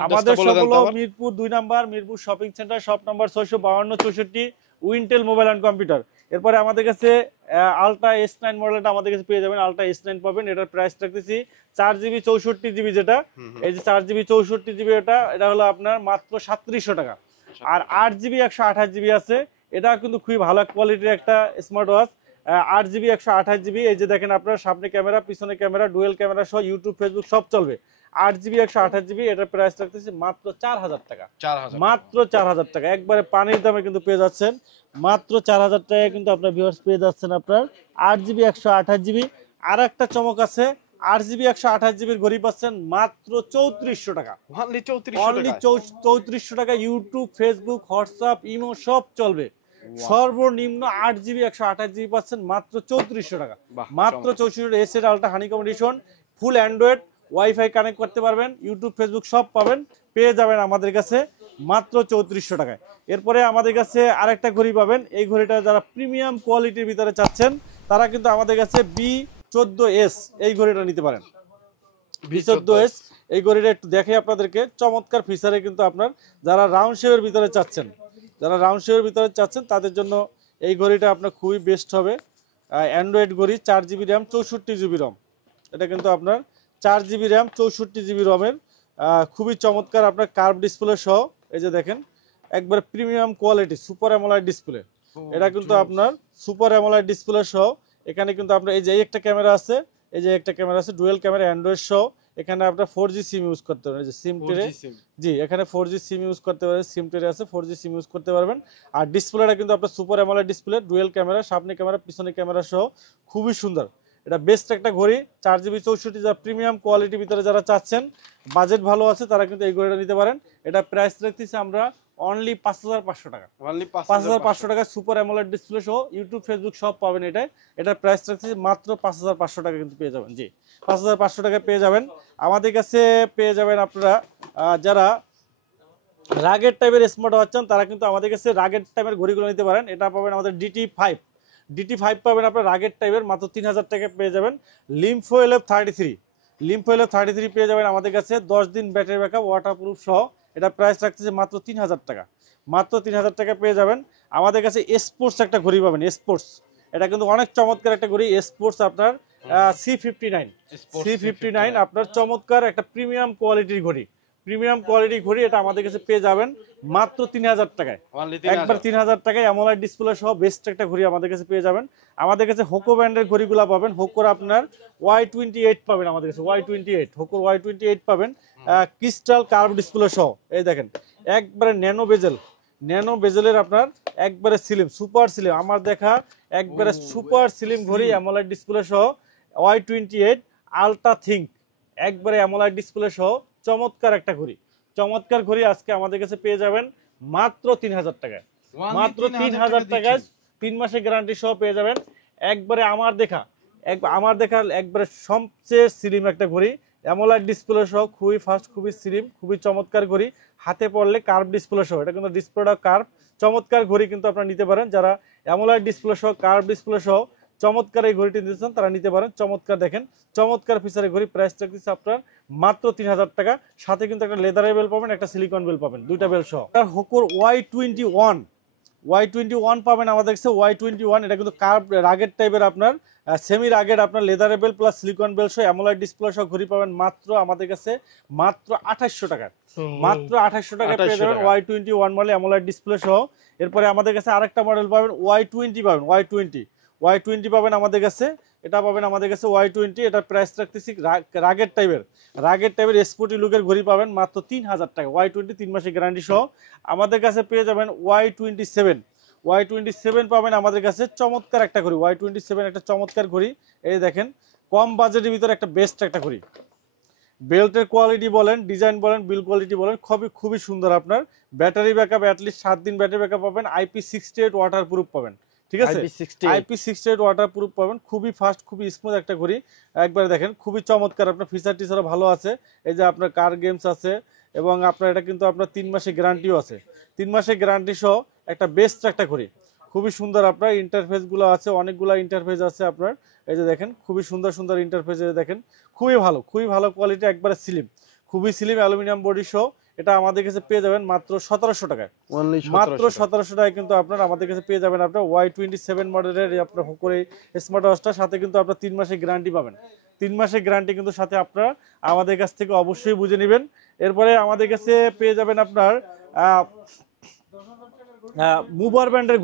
আমাদের সব হলো Mirpur 2 number, Mirpur shopping centre, shop number 652 64, Wintel mobile and computer. এরপরে আমাদের কাছে আলট্রা S9 মডেলটা আমাদের কাছে পেয়ে যাবেন, আলট্রা S9 পাবেন। এটার প্রাইস রাখতেছি 4 জিবি 64 জিবি, যেটা এই যে 4 জিবি 64 জিবি, এটা হলো আপনার মাত্র 3700 টাকা। আর 8 জিবি 128 জিবি আছে, এটা কিন্তু খুবই ভালো কোয়ালিটির একটা স্মার্ট ওয়াচ। 8 GB 128 GB. এই যে দেখেন আপনার সামনে ক্যামেরা, পিছনে ক্যামেরা, ডুয়েল ক্যামেরা সহ ইউটিউব, ফেসবুক সব চলবে। 8 জিবি 128 জিবি, এটার প্রাইস রাখতেছি মাত্র 4,000 টাকা। মাত্র 4,000 টাকা, একবারে পানির দামে কিন্তু পেয়ে যাচ্ছেন। মাত্র 4,000 টাকায় কিন্তু আপনার ভিউয়ার্স পেয়ে যাচ্ছেন আপনার 8 জিবি 128 জিবি। আর একটা চমক আছে, 8 জিবি 128 জিবির ঘড়ি পাচ্ছেন মাত্র 3400 টাকা। অনলি 3400 টাকা। ইউটিউব, ফেসবুক, হোয়াটসঅ্যাপ, ইমো সব চলবে। সর্বনিম্ন 8 জিবি 128 জিবি পাচ্ছেন মাত্র 3400 টাকা। মাত্র 3400। Acer ultra honeycomb edition, full android, wifi connect করতে পারবেন, ইউটিউব, ফেসবুক সব পাবেন, পেয়ে যাবেন আমাদের কাছে মাত্র 3400 টাকায়। এরপরে আমাদের কাছে আরেকটা ঘড়ি পাবেন। এই ঘড়িটা যারা প্রিমিয়াম কোয়ালিটির ভিতরে চাচ্ছেন তারা কিন্তু আমাদের কাছে B14S এই ঘড়িটা নিতে পারেন। B14S এই ঘড়িটা একটু দেখে আপনাদেরকে, চমৎকার ফিচারে কিন্তু আপনার যারা রাউন্ড শেপের ভিতরে চাচ্ছেন তাদের জন্য এই ঘড়িটা আপনার খুবই বেস্ট হবে। অ্যান্ড্রয়েড ঘড়ি, 4 জিবি র্যাম, 64 জিবি রম। এটা কিন্তু আপনার 4 জিবি র্যাম, 64 জিবি রমের, খুবই চমৎকার আপনার কার্ভ ডিসপ্লে সহ। এই যে দেখেন একবার premium quality super AMOLED display. এটা কিন্তু আপনার সুপার অ্যামোলেড ডিসপ্লে সহ। এখানে কিন্তু আপনার এই যে একটা ক্যামেরা আছে, ডুয়েল ক্যামেরা, অ্যান্ড্রয়েড সহ। এখানে আপনার 4G সিম ইউজ করতে পারেন, এই যে সিম টেরে, জি এখানে 4G সিম ইউজ করতে পারেন, সিম টেরে আছে, 4G সিম ইউজ করতে পারবেন। আর ডিসপ্লেটা কিন্তু আপনার super AMOLED display, dual camera, সামনে ক্যামেরা, পিছনে ক্যামেরা সহ, খুবই সুন্দর। এটা বেস্ট একটা ঘড়ি। 4 জিবি 64 যা প্রিমিয়াম কোয়ালিটির ভিতরে যারা চাচ্ছেন, বাজেট ভালো আছে, তারা কিন্তু এই ঘড়িটা নিতে পারেন। এটা প্রাইস রাখতেছি আমরা অনলি 5,500 টাকা। 5,500 টাকা সুপার অ্যামোলেড ডিসপ্লে সহ, ইউটিউব, ফেসবুক সব পাবেন। এটার প্রাইস রাখতেছি মাত্র 5,500 টাকা কিন্তু পেয়ে যাবেন। জি 5,500 টাকা পেয়ে যাবেন। আমাদের কাছে পেয়ে যাবেন আপনারা যারা রাগের টাইপের স্মার্ট ওয়াচ চান, তারা কিন্তু আমাদের কাছে রাগের টাইপের ঘড়িগুলো নিতে পারেন। এটা পাবেন আমাদের DT5 পাবেন আপনার রাগের টাইপের, মাত্র 3,000 টাকা পেয়ে যাবেন। লিম্ফো LF33 পেয়ে যাবেন আমাদের কাছে, 10 দিন ব্যাটারি ব্যাকআপ, ওয়াটারপ্রুফ সহ। এটা প্রাইস রাখতেছে মাত্র 3,000 টাকা। মাত্র 3,000 টাকা পেয়ে যাবেন। আমাদের কাছে স্পোর্টস একটা ঘড়ি পাবেন, স্পোর্টস। এটা কিন্তু অনেক চমৎকার একটা ঘড়ি, স্পোর্টস আপনার C59 আপনার চমৎকার একটা প্রিমিয়াম কোয়ালিটির ঘড়ি। এটা আমাদের কাছে পেয়ে যাবেন মাত্র 3,000 টাকায়। একবার 3,000 টাকায় অ্যামোলেড ডিসপ্লে সহ বেস্ট একটা ঘড়ি আমাদের কাছে পেয়ে যাবেন। আমাদের কাছে হোকো ব্র্যান্ডের ঘড়িগুলো পাবেন। হোকোর আপনার Y28 পাবেন আমাদের কাছে, হোকোর Y28 পাবেন, ক্রিস্টাল কার্ভ ডিসপ্লে সহ। এই দেখেন একবারে ন্যানো বেজেলের আপনার একবারে সুপার স্লিম, আমার দেখা একবারে সুপার স্লিম ঘড়ি, অ্যামোলেড ডিসপ্লে সহ, Y28 আলট্রা থিঙ্ক, একবারে অ্যামোলেড ডিসপ্লে সহ, চমৎকার একটা ঘড়ি। আজকে আমাদের কাছে পেয়ে যাবেন মাত্র 3,000 টাকায়। মাত্র 3,000 টাকায় 3 মাসের গ্যারান্টি সহ পেয়ে যাবেন। একবারে আমার দেখা আমার দেখার একবারে সবচেয়ে স্লিম একটা ঘড়ি, অ্যামোলাইড ডিসপ্লে সহ, খুবই ফাস্ট, খুবই স্লিম, খুবই চমৎকার ঘড়ি, হাতে পড়লে কার্ভ ডিসপ্লে সহ, এটা কিন্তু ডিসপ্লেটা কার্ভ, চমৎকার ঘড়ি কিন্তু আপনারা নিতে পারেন। যারা অ্যামোলাইড ডিসপ্লে সহ, কার্ভ ডিসপ্লে সহ চমৎকার এই ঘড়িটি নিতে চান তারা নিতে পারেন। চমৎকার দেখেন, চমৎকার ফিচারের ঘড়ি, প্রাইস রাখতেছে আপনার মাত্র 3000 টাকা। সাথে কিন্তু একটা লেদারের বেল পাবেন, একটা সিলিকন বেল পাবেন, দুইটা বেল সহ। হোকোর Y21 পাবেন আমাদের কাছে। Y21 এটা কিন্তু কার্ভ রাগেড টাইপের, আপনার সেমি রাগেড, আপনার leather belt plus silicone belt সহ, অ্যামোলাইড ডিসপ্লে সহ ঘড়ি পাবেন মাত্র আমাদের কাছে মাত্র 2800 টাকায়। মাত্র 2800 টাকায় পেয়ে যাবেন Y21 মডেল অ্যামোলাইড ডিসপ্লে সহ। এরপরে আমাদের কাছে আরেকটা মডেল পাবেন Y20 পাবেন, Y20 পাবেন আমাদের কাছে। এটা পাবেন আমাদের কাছে Y20, এটার প্রাইস রাখতেছি রাগেড টাইপের স্পোর্টি লুকের ঘড়ি পাবেন মাত্র 3000 টাকা। Y20 3 মাসের গ্যারান্টি সহ। আমাদের কাছে পেয়ে যাবেন Y27 পাবেন আমাদের কাছে। চমৎকার একটা ঘড়ি, Y27 একটা চমৎকার ঘড়ি। এই দেখেন, কম বাজেটের ভিতরে একটা বেস্ট একটা ঘড়ি। বেল্টের কোয়ালিটি বলেন, ডিজাইন বলেন, বিল কোয়ালিটি বলেন, খুবই সুন্দর। আপনার ব্যাটারি ব্যাকআপ অ্যাটলিস্ট 7 দিন ব্যাটারি ব্যাকআপ পাবেন। IP68 ওয়াটার প্রুফ পাবেন, ঠিক আছে? IP68 ওয়াটার প্রুফ পাবেন। খুবই ফাস্ট, খুবই স্মুথ একটা ঘড়ি। একবারে দেখেন, খুবই চমৎকার। আপনার ফিচার টিচারও ভালো আছে। এই যে আপনার কার গেমস আছে, এবং আপনার এটা কিন্তু আপনার 3 মাসের গ্যারান্টিও আছে। 3 মাসের গ্যারান্টি সহ একটা বেস্ট একটা ঘড়ি, খুবই সুন্দর। আপনার ইন্টারফেস গুলো আছে, অনেকগুলো ইন্টারফেস আছে আপনার। এই যে দেখেন, খুবই সুন্দর ইন্টারফেস। দেখেন, খুবই ভালো কোয়ালিটি, একবারে স্লিম, খুবই স্লিম, অ্যালুমিনিয়াম বডি সহ। এটা আমাদের কাছে পেয়ে যাবেন মাত্র 1700 টাকায়। মাত্র 1700 টাকায় কিন্তু আপনার আমাদের কাছে পেয়ে যাবেন আপনার Y27 মডেলের আপনার হোকোর স্মার্ট ওয়াচটার সাথে কিন্তু আপনার 3 মাসের গ্যারান্টি পাবেন। 3 মাসের গ্যারান্টি কিন্তু সাথে আপনারা আমাদের কাছ থেকে অবশ্যই বুঝে নেবেন। এরপরে আমাদের কাছে পেয়ে যাবেন আপনার মুভার ব্র্যান্ডের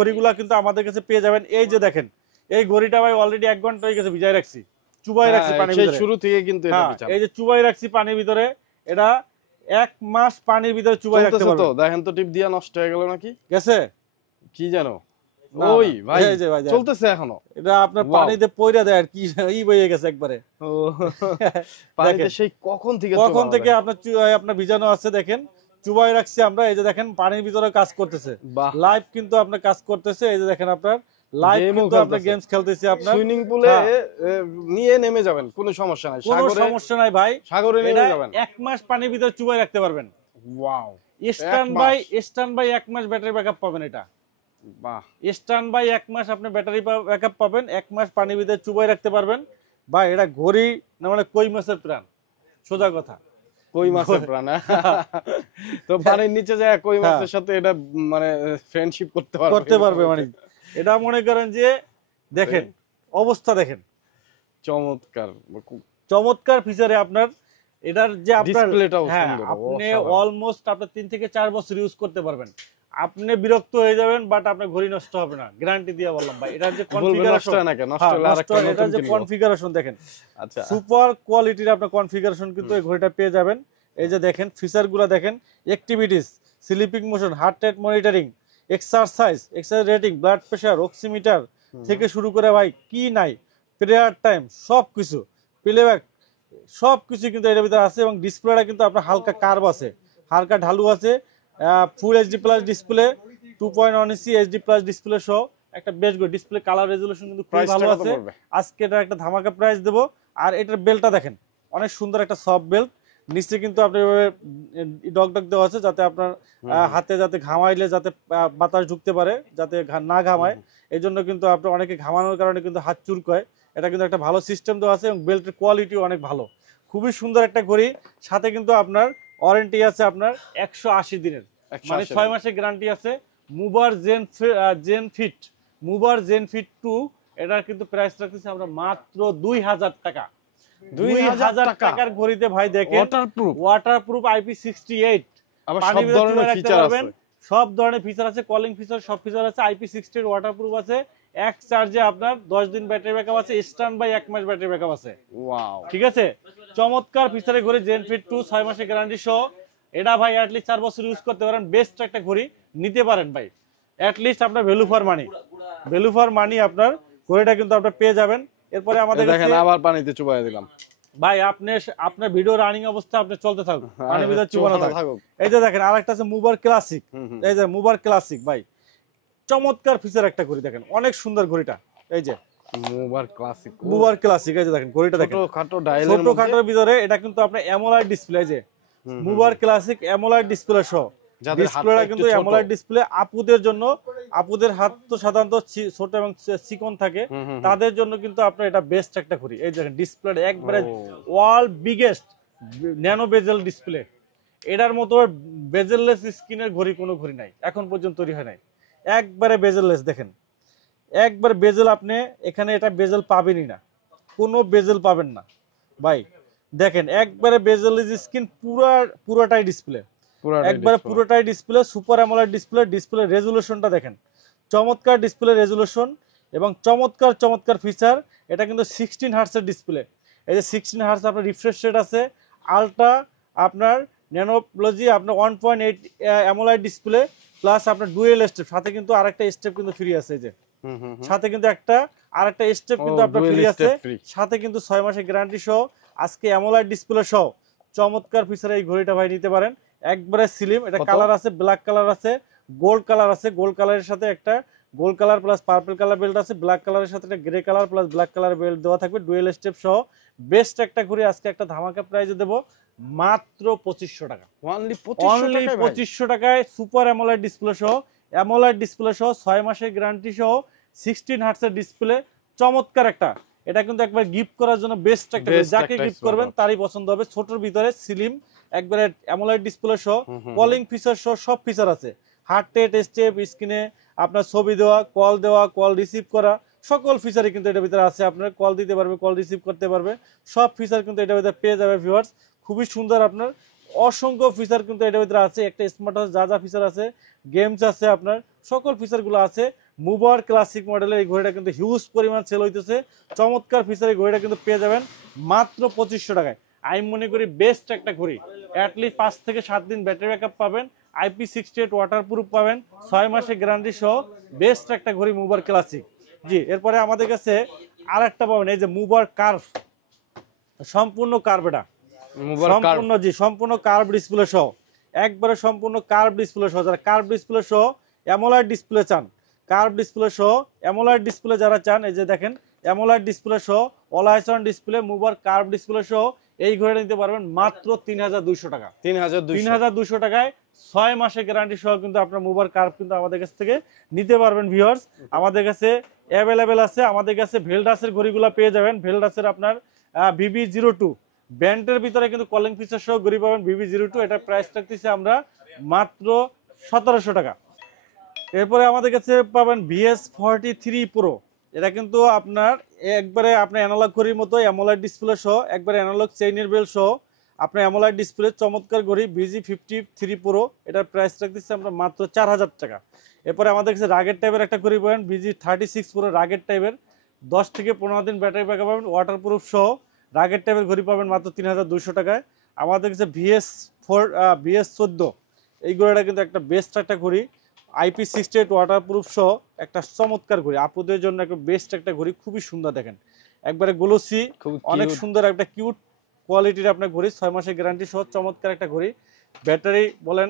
ঘড়িগুলা কিন্তু আমাদের কাছে পেয়ে যাবেন। এই যে দেখেন, এই ঘড়িটা ভাই অলরেডি 1 ঘন্টা হয়ে গেছে ভিজায় রাখছি, চুবাই রাখছি পানির ভিতরে, শুরু থেকে কিন্তু এটা বিচার। এই যে চুবাই রাখছি পানির ভিতরে, এটা 1 মাস পানির ভিতরে চুবাই রাখতে পারবেন। তো দেখেন তো, টিপ দিয়া নষ্ট হয়ে গেল নাকি গেছে কি জানো? ওই ভাই চলতেছে এখনো। এটা আপনার পানিতে পয়রা দেয় আর কি, ই বইয়ে গেছে একবারে। পানিতে সেই কখন থেকে আপনার ভিজানো আছে। দেখেন, চুবাই রাখছি আমরা। এই যে দেখেন, পানির ভিতরে কাজ করতেছে, লাইভ কিন্তু আপনার কাজ করতেছে। এই যে দেখেন, আপনার লাইভ কিন্তু আপনার গেমস খেলতেছি। আপনার সুইমিং পুলে নিয়ে নেমে যাবেন, কোনো সমস্যা নাই, কোনো সমস্যা নাই ভাই, সাগরে নেমে যাবেন। 1 মাস পানির ভিতরে চুবাই রাখতে পারবেন। ওয়াও, স্ট্যান্ড বাই 1 মাস ব্যাটারি ব্যাকআপ পাবেন। এটা বাহ, স্ট্যান্ড বাই 1 মাস আপনি ব্যাটারি ব্যাকআপ পাবেন, 1 মাস পানির ভিতরে চুবাই রাখতে পারবেন। ভাই এটা ঘড়ি না, মানে কই মাছের প্রাণ, সোজা কথা, কই মাছের প্রাণ। তো পানির নিচে যায় কই মাছের সাথে এটা মানে ফ্রেন্ডশিপ করতে পারবে মানে এটা মনে করেন যে দেখেন অবস্থা, দেখেন চমৎকার ফিচারে আপনার এটার যে আপনার আপনি অলমোস্ট আপনার 3 থেকে 4 বছর ইউজ করতে পারবেন। আপনি বিরক্ত হয়ে যাবেন, বাট আপনার ঘড়ি নষ্ট হবে না, গ্যারান্টি দিয়ে বললাম ভাই। এটার যে কনফিগারেশন দেখেন, আচ্ছা সুপার কোয়ালিটির আপনার কনফিগারেশন কিন্তু এই ঘড়িটা পেয়ে যাবেন। এই যে দেখেন, ফিচারগুলো দেখেন, activities, sleeping motion, heart rate monitoring, exercise rating, blood pressure, oximeter থেকে শুরু করে ভাই কি নাই, প্রেয়ার টাইম, সবকিছু, প্লেব্যাক সবকিছু কিন্তু এর ভিতরে আছে। এবং ডিসপ্লেটা কিন্তু আপনার হালকা কার্ভ আছে, হালকা ঢালু আছে। ফুল এইচডি প্লাস ডিসপ্লে, 2.1 ইঞ্চি এইচডি প্লাস ডিসপ্লে সহ একটা বেশ গুড ডিসপ্লে। কালার রেজুলেশন কিন্তু খুব ভালো আছে। আজকে এটা একটা ধামাকা প্রাইস দেবো। আর এটার বেলটা দেখেন, অনেক সুন্দর একটা সফট বেল্ট, নিচে কিন্তু আপনার ডক দেওয়া আছে, যাতে আপনার হাতে যাতে ঘামাইলে যাতে বাতাস ঢুকতে পারে, যাতে না ঘামায়। এই জন্য কিন্তু আপনার অনেকে ঘামানোর কারণে কিন্তু হাত চুলকায়, এটা কিন্তু একটা ভালো সিস্টেম দেওয়া আছে। এবং বেল্টের কোয়ালিটিও অনেক ভালো, খুবই সুন্দর একটা ঘড়ি। সাথে কিন্তু আপনার ওয়ারেন্টি আছে আপনার 180 দিনের, মানে 6 মাসের গ্যারান্টি আছে। মুভার জেন ফিট 2, এটার কিন্তু প্রাইস রাখতেছি আমরা মাত্র 2000 টাকা। 2000 টাকার ঘড়িতে ভাই দেখেন, ওয়াটারপ্রুফ IP68, সব ধরনের ফিচার আছে, কলিং ফিচার সব ফিচার আছে। IP68 ওয়াটারপ্রুফ আছে, এক চার্জে আপনার 10 দিন ব্যাটারি ব্যাকআপ আছে, স্ট্যান্ড বাই 1 মাস ব্যাটারি ব্যাকআপ আছে। ওয়াও, ঠিক আছে, চমৎকার ফিচারে ঘড়ি, জেন ফিট 2, 6 মাসের গ্যারান্টি সহ। এটা ভাই অ্যাটলিস্ট 4 বছর ইউজ করতে পারেন, বেস্ট একটা ঘড়ি নিতে পারেন ভাই। অ্যাটলিস্ট আপনার ভ্যালু ফর মানি আপনার ঘড়িটা কিন্তু আপনার পেয়ে যাবেন। এরপরে আমাদের দেখেন আবার পানিতে চুবাই দিলাম ভাই, আপনার ভিডিও রানিং অবস্থা আপনি চলতে থাকুন, পানির ভিতরে চুবানো থাকুক। এই যে দেখেন, আরেকটা আছে মুভার ক্লাসিক। এই যে মুভার ক্লাসিক ভাই, চমৎকার ফিচার একটা ঘড়ি, দেখেন অনেক সুন্দর ঘড়িটা। এই যে মুভার ক্লাসিক, মুভার ক্লাসিক, এই যে দেখেন ঘড়িটা দেখেন ছোটখাটো ডায়ালের মধ্যে, ছোটখাটোর ভিতরে এটা কিন্তু আপনার অ্যামোলেড ডিসপ্লে, যে মুভার ক্লাসিক অ্যামোলেড ডিসপ্লে সহ। ডিসপ্লেটা কিন্তু অ্যামোলেড ডিসপ্লে, আপুদের জন্য, আপুদের হাত তো সাধারণত ছোট এবং চিকন থাকে, তাদের জন্য কিন্তু আপনার এটা বেস্ট একটা ঘড়ি। এই দেখেন ডিসপ্লেটা একবারে ওয়ার্ল্ড বিগেস্ট ন্যানো বেজেল ডিসপ্লে। এটার মতো বেজেললেস স্ক্রিনের ঘড়ি কোনো ঘড়ি নাই, এখন পর্যন্ত তৈরি হয় নাই। একবারে বেজেললেস, দেখেন একবার বেজেল, আপনি এখানে এটা বেজেল পাবেনই না, কোনো বেজেল পাবেন না ভাই। দেখেন একবারে বেজেললেস স্ক্রিন, পুরোটাই ডিসপ্লে, একবারে পুরোটাই display, super AMOLED display. Display রেজুলেশনটা দেখেন, চমৎকার ডিসপ্লে রেজুলেশন এবং চমৎকার চমৎকার ফিচার। এটা কিন্তু 16 হার্টসের ডিসপ্লে, এই যে 16 হার্টস আপনার রিফ্রেশ রেট আছে, আলট্রা আপনার ন্যানোলজি, আপনার 1.8 অ্যামোলেড ডিসপ্লে প্লাস আপনার ডুয়েল স্টেপ, সাথে কিন্তু আরেকটা স্টেপ কিন্তু ফ্রি আছে, এই যে সাথে কিন্তু আরেকটা স্টেপ কিন্তু আপনার ফ্রি আছে, সাথে কিন্তু 6 মাসের গ্যারান্টি সহ আজকে অ্যামোলেড ডিসপ্লে সহ চমৎকার ফিচার এই ঘড়িটা ভাই নিতে পারেন। একবারে স্লিম, এটা কালার আছে, ব্ল্যাক কালার আছে, গোল্ড কালার আছে, গোল্ড কালারের সাথে একটা gold colour plus purple colour belt আছে, ব্ল্যাক কালারের সাথে একটা grey colour plus black colour belt দেওয়া থাকবে, ডুয়েল স্টেপ সহ বেস্ট একটা ঘড়ি আজকে একটা ধামাকা প্রাইজে দেবো মাত্র 2500 টাকা, অনলি 2500 টাকায় সুপার অ্যামোলেড ডিসপ্লে সহ, অ্যামোলেড ডিসপ্লে সহ 6 মাসের গ্যারান্টি সহ 16 হার্টসের ডিসপ্লে, চমৎকার একটা। এটা কিন্তু একবার গিফট করার জন্য বেস্ট একটা, যাকে গিফট করবেন তারই পছন্দ হবে। ছোটর ভিতরে স্লিম, একবারে অ্যামোলেড ডিসপ্লে সহ, কলিং ফিচার সহ সব ফিচার আছে, হার্ট রেট স্টেপ, স্ক্রিনে আপনার ছবি দেওয়া, কল রিসিভ করা, সকল ফিচারই কিন্তু এটার ভিতরে আছে। আপনার কল দিতে পারবে, কল রিসিভ করতে পারবে, সব ফিচার কিন্তু এটার ভিতরে পেয়ে যাবে ভিউয়ার্স। খুবই সুন্দর, আপনার অসংখ্য ফিচার কিন্তু এটার ভিতরে আছে। একটা স্মার্ট ওয়াচ যা ফিচার আছে, গেমস আছে, আপনার সকল ফিচারগুলো আছে। মুভার ক্লাসিক মডেলের এই ঘড়িটা কিন্তু হিউজ পরিমাণ সেল হইতেছে, চমৎকার ফিচার এই ঘড়িটা কিন্তু পেয়ে যাবেন মাত্র 2500 টাকায়। আমি মনে করি বেস্ট একটা ঘড়ি, অ্যাটলিস্ট 5 থেকে 7 দিন ব্যাটারি ব্যাকআপ পাবেন, IP68 ওয়াটারপ্রুফ পাবেন, 6 মাসের গ্যারান্টি সহ বেস্ট একটা ঘড়ি মুভার ক্লাসিক। জি, এরপরে আমাদের কাছে আর একটা পাবেন, এই যে মুভার কার্ভ, সম্পূর্ণ কার্ভ, এটা সম্পূর্ণ, জি সম্পূর্ণ কার্ভ ডিসপ্লে সহ, একবারে সম্পূর্ণ কার্ভ ডিসপ্লে সহ। যারা কার্ভ ডিসপ্লে সহ অ্যামোলেড ডিসপ্লে চান, কার্ভ ডিসপ্লে সহ অ্যামোলেড ডিসপ্লে যারা চান, এই যে দেখেন অ্যামোলেড ডিসপ্লে সহ all ice on display mover curve display সহ এই ঘড়িটা নিতে পারবেন মাত্র 3200 টাকা, 3200 টাকায় 6 মাসের গ্যারান্টি সহ কিন্তু আপনার মুভার কার্ভ কিন্তু আমাদের কাছ থেকে নিতে পারবেন ভিউয়ার্স। আমাদের কাছে অ্যাভেলেবেল আছে, আমাদের কাছে ভেলডাসের ঘড়িগুলো পেয়ে যাবেন। ভেলডাসের আপনার VV02 ব্যান্ডের ভিতরে কিন্তু কলিং ফিচার সহ ঘড়ি পাবেন, VV02, এটা প্রাইস রাখতেছি আমরা মাত্র 1700 টাকা। এরপরে আমাদের কাছে পাবেন VS43 Pro, এটা কিন্তু আপনার একবারে আপনার অ্যানালগ ঘড়ির মতো অ্যামোলেড ডিসপ্লে সহ, একবারে অ্যানালগ চেইনের বেল সহ আপনার অ্যামোলেড ডিসপ্লে চমৎকার ঘড়ি VG53 Pro, এটার প্রাইস রাখতেছি আমরা মাত্র 4000 টাকা। এরপরে আমাদের কাছে রাগের টাইপের একটা ঘড়ি পাবেন VG36 Pro, রাগের টাইপের 10 থেকে 15 দিন ব্যাটারি ব্যাকআপ পাবেন, ওয়াটারপ্রুফ সহ রাগের টাইপের ঘড়ি পাবেন মাত্র 3200 টাকায়। আমাদের কাছে VS14 এই ঘড়িটা কিন্তু একটা বেস্ট একটা ঘড়ি, IP68 ওয়াটারপ্রুফ সহ একটা চমৎকার ঘড়ি, আপুদের জন্য একটা বেস্ট একটা ঘড়ি, খুবই সুন্দর, দেখেন একবারে গ্লোসি, অনেক সুন্দর একটা কিউট কোয়ালিটির আপনার ঘড়ি, 6 মাসের গ্যারান্টি সহ চমৎকার একটা ঘড়ি। ব্যাটারি বলেন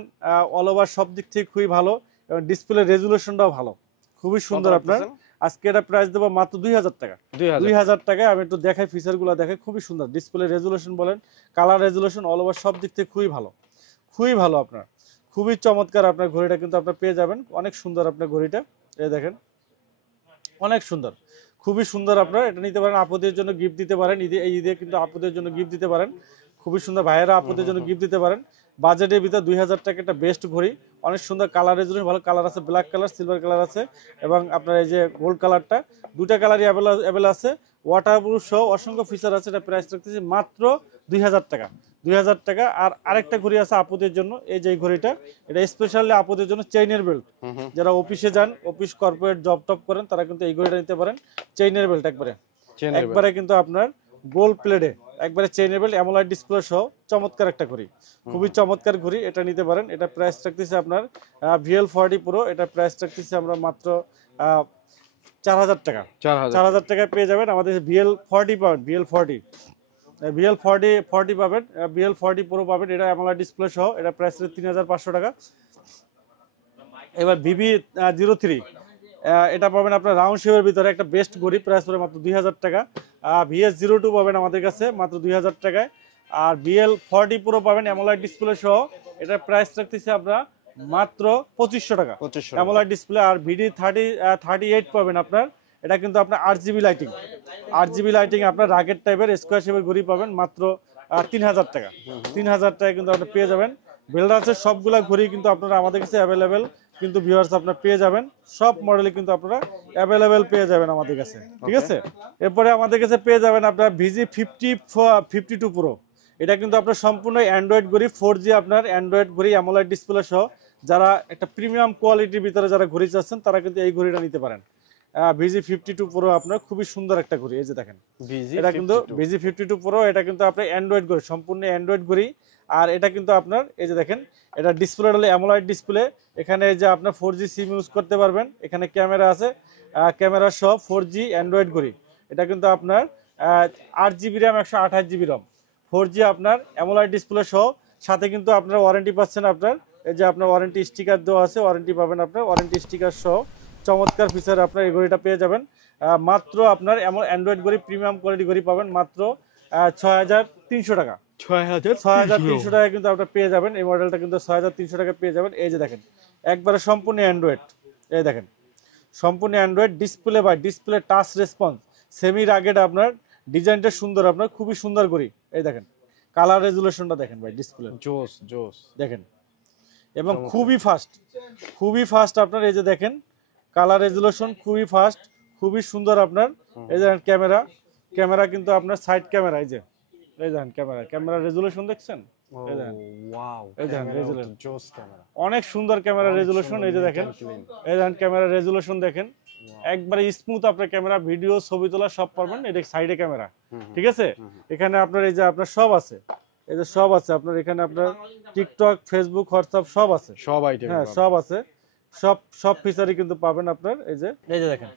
অল ওভার সব দিক থেকে খুবই ভালো এবং ডিসপ্লে রেজুলেশনটাও ভালো, খুবই সুন্দর। আপনার আজকে এটা প্রাইস দেবো মাত্র 2000 টাকা, 2000 টাকায়। আমি একটু দেখাই ফিচারগুলো, দেখাই খুবই সুন্দর, ডিসপ্লে রেজুলেশন বলেন, কালার রেজুলেশন, অল ওভার সব দিক থেকে খুবই ভালো, খুবই ভালো। আপনার খুবই চমৎকার আপনার ঘড়িটা কিন্তু আপনার পেয়ে যাবেন, অনেক সুন্দর আপনার ঘড়িটা, এই দেখেন অনেক সুন্দর, খুবই সুন্দর। আপনার এটা নিতে পারেন, আপুদের জন্য গিফট দিতে পারেন, এই ঈদে কিন্তু আপুদের জন্য গিফট দিতে পারেন, খুবই সুন্দর, ভাইয়েরা আপুদের জন্য গিফট দিতে পারেন। বাজেটের ভিতরে 2000 টাকা একটা বেস্ট ঘড়ি, অনেক সুন্দর কালার রেজুলেশন, ভালো কালার আছে, ব্ল্যাক কালার, সিলভার কালার আছে এবং আপনার এই যে গোল্ড কালারটা, দুইটা কালারই অ্যাভেলেবল আছে, ওয়াটারপ্রুফ সহ অসংখ্য ফিচার আছে। এটা প্রাইস রাখতেছি মাত্র 2000 টাকা, 2000 টাকা। আর আরেকটা ঘড়ি আছে আপুদের জন্য, এই যে ঘড়িটা, এটা স্পেশালি আপুদের জন্য চেইনের বেল্ট, যারা অফিসে যান, অফিস কর্পোরেট জব টপ করেন, তারা কিন্তু এই ঘড়িটা নিতে পারেন, চেইনের বেল্ট একবারে কিন্তু আপনার গোল্ড প্লেটে, একবারে চেইনের বেল্ট অ্যামোলেড ডিসপ্লে সহ চমৎকার একটা ঘড়ি, খুবই চমৎকার ঘড়ি, এটা নিতে পারেন। এটা প্রাইস রাখতেছি আপনার VL40 Pro, এটা প্রাইস রাখতেছি আমরা মাত্র 4000 টাকা, 4000 টাকায় পেয়ে যাবেন। আমাদের VL40 পাবেন, VL40 পাবেন, VL40 Pro পাবেন, এটা অ্যামোলেড ডিসপ্লে সহ, এটা প্রাইস 3500 টাকা। এবার VV03 এটা পাবেন আপনার রাউন্ড শেপের ভিতরে একটা বেস্ট ঘড়ি, প্রাইস পড়বে মাত্র 2000 টাকা। VS02 পাবেন আমাদের কাছে মাত্র 2000 টাকায়। আর BL40 Pro পাবেন অ্যামোলেড ডিসপ্লে সহ, এটার প্রাইস রাখতেছি আমরা মাত্র 2500 টাকা 2500 অ্যামোলেড ডিসপ্লে। আর VD38 পাবেন আপনার, এটা কিন্তু আপনার 8GB লাইটিং, 8GB লাইটিং আপনার রাগের টাইপের স্কোয়ার শেপের ঘড়ি পাবেন মাত্র 3000 টাকা। 3000 টাকা কিন্তু আপনি পেয়ে যাবেন। বেলডাসের সবগুলা ঘড়ি কিন্তু আপনারা আমাদের কাছে অ্যাভেলেবেল কিন্তু ভিউয়ার্স আপনারা পেয়ে যাবেন, সব মডেলে কিন্তু আপনারা অ্যাভেলেবেল পেয়ে যাবেন আমাদের কাছে, ঠিক আছে। এরপরে আমাদের কাছে পেয়ে যাবেন আপনার VG52 Pro, এটা কিন্তু আপনার সম্পূর্ণ অ্যান্ড্রয়েড ঘড়ি, 4G আপনার অ্যান্ড্রয়েড ঘড়ি অ্যামোলেড ডিসপ্লে সহ। যারা একটা প্রিমিয়াম কোয়ালিটির ভিতরে যারা ঘড়ি চাচ্ছেন তারা কিন্তু এই ঘড়িটা নিতে পারেন। VG52 Pro আপনার খুবই সুন্দর একটা ঘড়ি, এই যে দেখেন এটা কিন্তু VG52 Pro, এটা কিন্তু আপনার অ্যান্ড্রয়েড ঘড়ি, সম্পূর্ণ অ্যান্ড্রয়েড ঘড়ি। আর এটা কিন্তু আপনার এই যে দেখেন, এটা ডিসপ্লে হলো অ্যামোলেড ডিসপ্লে, এখানে এই যে আপনার 4G সিম ইউজ করতে পারবেন, এখানে ক্যামেরা আছে, ক্যামেরা সহ 4G অ্যান্ড্রয়েড ঘড়ি। এটা কিন্তু আপনার 8GB RAM 128GB ROM, 4G আপনার অ্যামোলেড ডিসপ্লে সহ, সাথে কিন্তু আপনার ওয়ারেন্টি পাচ্ছেন আপনার, এই যে আপনার ওয়ারেন্টি স্টিকার দেওয়া আছে, ওয়ারেন্টি পাবেন আপনার ওয়ারেন্টি স্টিকার সহ। চমৎকার ফিচার আপনার এই ঘড়িটা পেয়ে যাবেন মাত্র আপনার এমন অ্যান্ড্রয়েড ঘড়ি প্রিমিয়াম কোয়ালিটি ঘড়ি পাবেন মাত্র 6300 টাকা। 6300 টাকা কিন্তু আপনারা পেয়ে যাবেন, এই মডেলটা কিন্তু 6300 টাকা পেয়ে যাবেন। এই যে দেখেন একবারে সম্পূর্ণ অ্যান্ড্রয়েড, এই দেখেন সম্পূর্ণ android display by display touch response semi rugged, আপনার ডিজাইনটা সুন্দর, আপনার খুবই সুন্দর ঘড়ি। এই দেখেন কালার রেজুলেশনটা দেখেন ভাই, ডিসপ্লে জোস জোস দেখেন, এবং খুবই ফাস্ট, খুবই ফাস্ট আপনার। এই যে দেখেন কালার রেজুলেশন খুবই ফাস্ট, খুবই সুন্দর আপনার। এই দেখেন ক্যামেরা, ক্যামেরা কিন্তু আপনার সাইড ক্যামেরা, এই যে এই দেখেন ক্যামেরা রেজুলেশন দেখছেন, এই দেখেন ওয়াও, এই দেখেন রেজুলেশন জোস ক্যামেরা, অনেক সুন্দর ক্যামেরা রেজুলেশন। এই যে দেখেন, এই দেখেন ক্যামেরা রেজুলেশন দেখেন, একবারে স্মুথ আপনার ক্যামেরা, ভিডিও ছবি তোলা সব পারবেন। এটা সাইডে ক্যামেরা, ঠিক আছে। এখানে আপনার এই যে আপনার সব আছে, এই যে সব আছে আপনার, এখানে আপনার টিকটক, ফেসবুক, হোয়াটসঅ্যাপ সব আছে, সব আইটেম, হ্যাঁ সব আছে, সব ফিচারই কিন্তু পাবেন আপনার। এই যে দেখেন,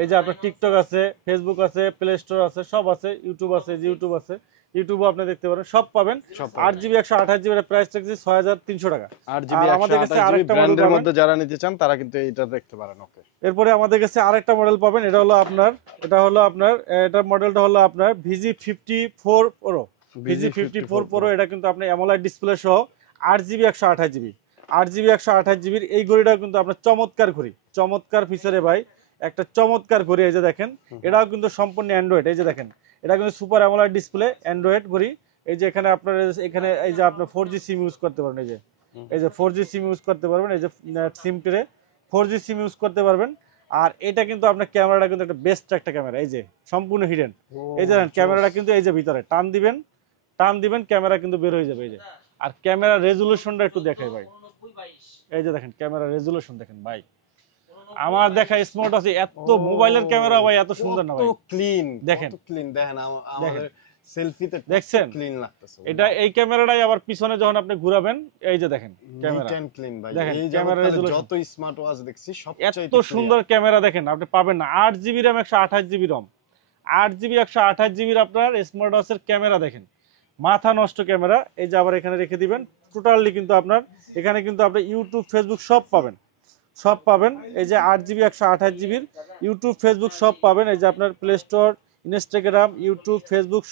এই যে আপনার টিকটক আছে, ফেসবুক আছে, প্লে স্টোর আছে, সব আছে, ইউটিউব আছে, ইউটিউব আছে, ইউটিউবও আপনি দেখতে পারেন, সব পাবেন। 8GB 128GB এর প্রাইস থাকছে 6300 টাকা। 8GB আমাদের কাছে আরেকটা ব্র্যান্ডের মধ্যে যারা নিতে চান তারা কিন্তু এটা দেখতে পারেন। ওকে, এরপরে আমাদের কাছে আরেকটা মডেল পাবেন, এটা হলো আপনার এটার মডেলটা হলো আপনার VG54 Pro, VG54 Pro। এটা কিন্তু আপনি অ্যামোলেড ডিসপ্লে সহ 8GB 128GB এই ঘড়িটাও কিন্তু আপনার চমৎকার ঘড়ি, চমৎকার ফিচারে ভাই, একটা চমৎকার ঘড়ি। এই যে দেখেন এটাও কিন্তু সম্পূর্ণ অ্যান্ড্রয়েড, এই যে দেখেন এটা কিন্তু সুপার অ্যামোলেড ডিসপ্লে অ্যান্ড্রয়েড ঘড়ি। এই যে এখানে আপনার এখানে এই যে আপনার 4G সিম ইউজ করতে পারবেন, এই যে 4G সিম ইউজ করতে পারবেন, এই যে সিম ট্রে 4G সিম ইউজ করতে পারবেন। আর এটা কিন্তু আপনার ক্যামেরাটা কিন্তু একটা বেস্ট একটা ক্যামেরা, এই যে সম্পূর্ণ হিডেন। এই যে ক্যামেরাটা কিন্তু এই যে ভিতরে টান দিবেন ক্যামেরা কিন্তু বের হয়ে যাবে, এই যে। আর ক্যামেরা রেজুলেশনটা একটু দেখাই ভাই, এই যে দেখেন ক্যামেরা রেজুলেশন দেখেন ভাই, আমার দেখা স্মার্ট আছে, এত মোবাইলের ক্যামেরা ভাই এত সুন্দর না ভাই, ক্লিন দেখেন, ক্লিন দেখেন, আমাদের সেলফিতে দেখছেন ক্লিন লাগতেছে। এটা এই ক্যামেরাটাই আবার পিছনে যখন আপনি ঘুরাবেন, এই যে দেখেন ক্যামেরা ক্লিন ভাই, দেখেন এই ক্যামেরা রেজুলেশন যত স্মার্ট ওয়াচ দেখছি সবচেয়ে এত সুন্দর ক্যামেরা দেখেন আপনি পাবেন না। 8GB RAM 128GB ROM, 8GB 128GB আপনার স্মার্ট ওয়াচের ক্যামেরা দেখেন, মাথা নষ্ট ক্যামেরা। এই যে আবার এখানে রেখে দিবেন, টোটালি কিন্তু আপনার এখানে কিন্তু আপনি ইউটিউব, ফেসবুক সব পাবেন। এই যে 8GB 128GB ইউটিউব, ফেসবুক সব পাবেন। এই যে আপনার play store, Instagram, YouTube, Facebook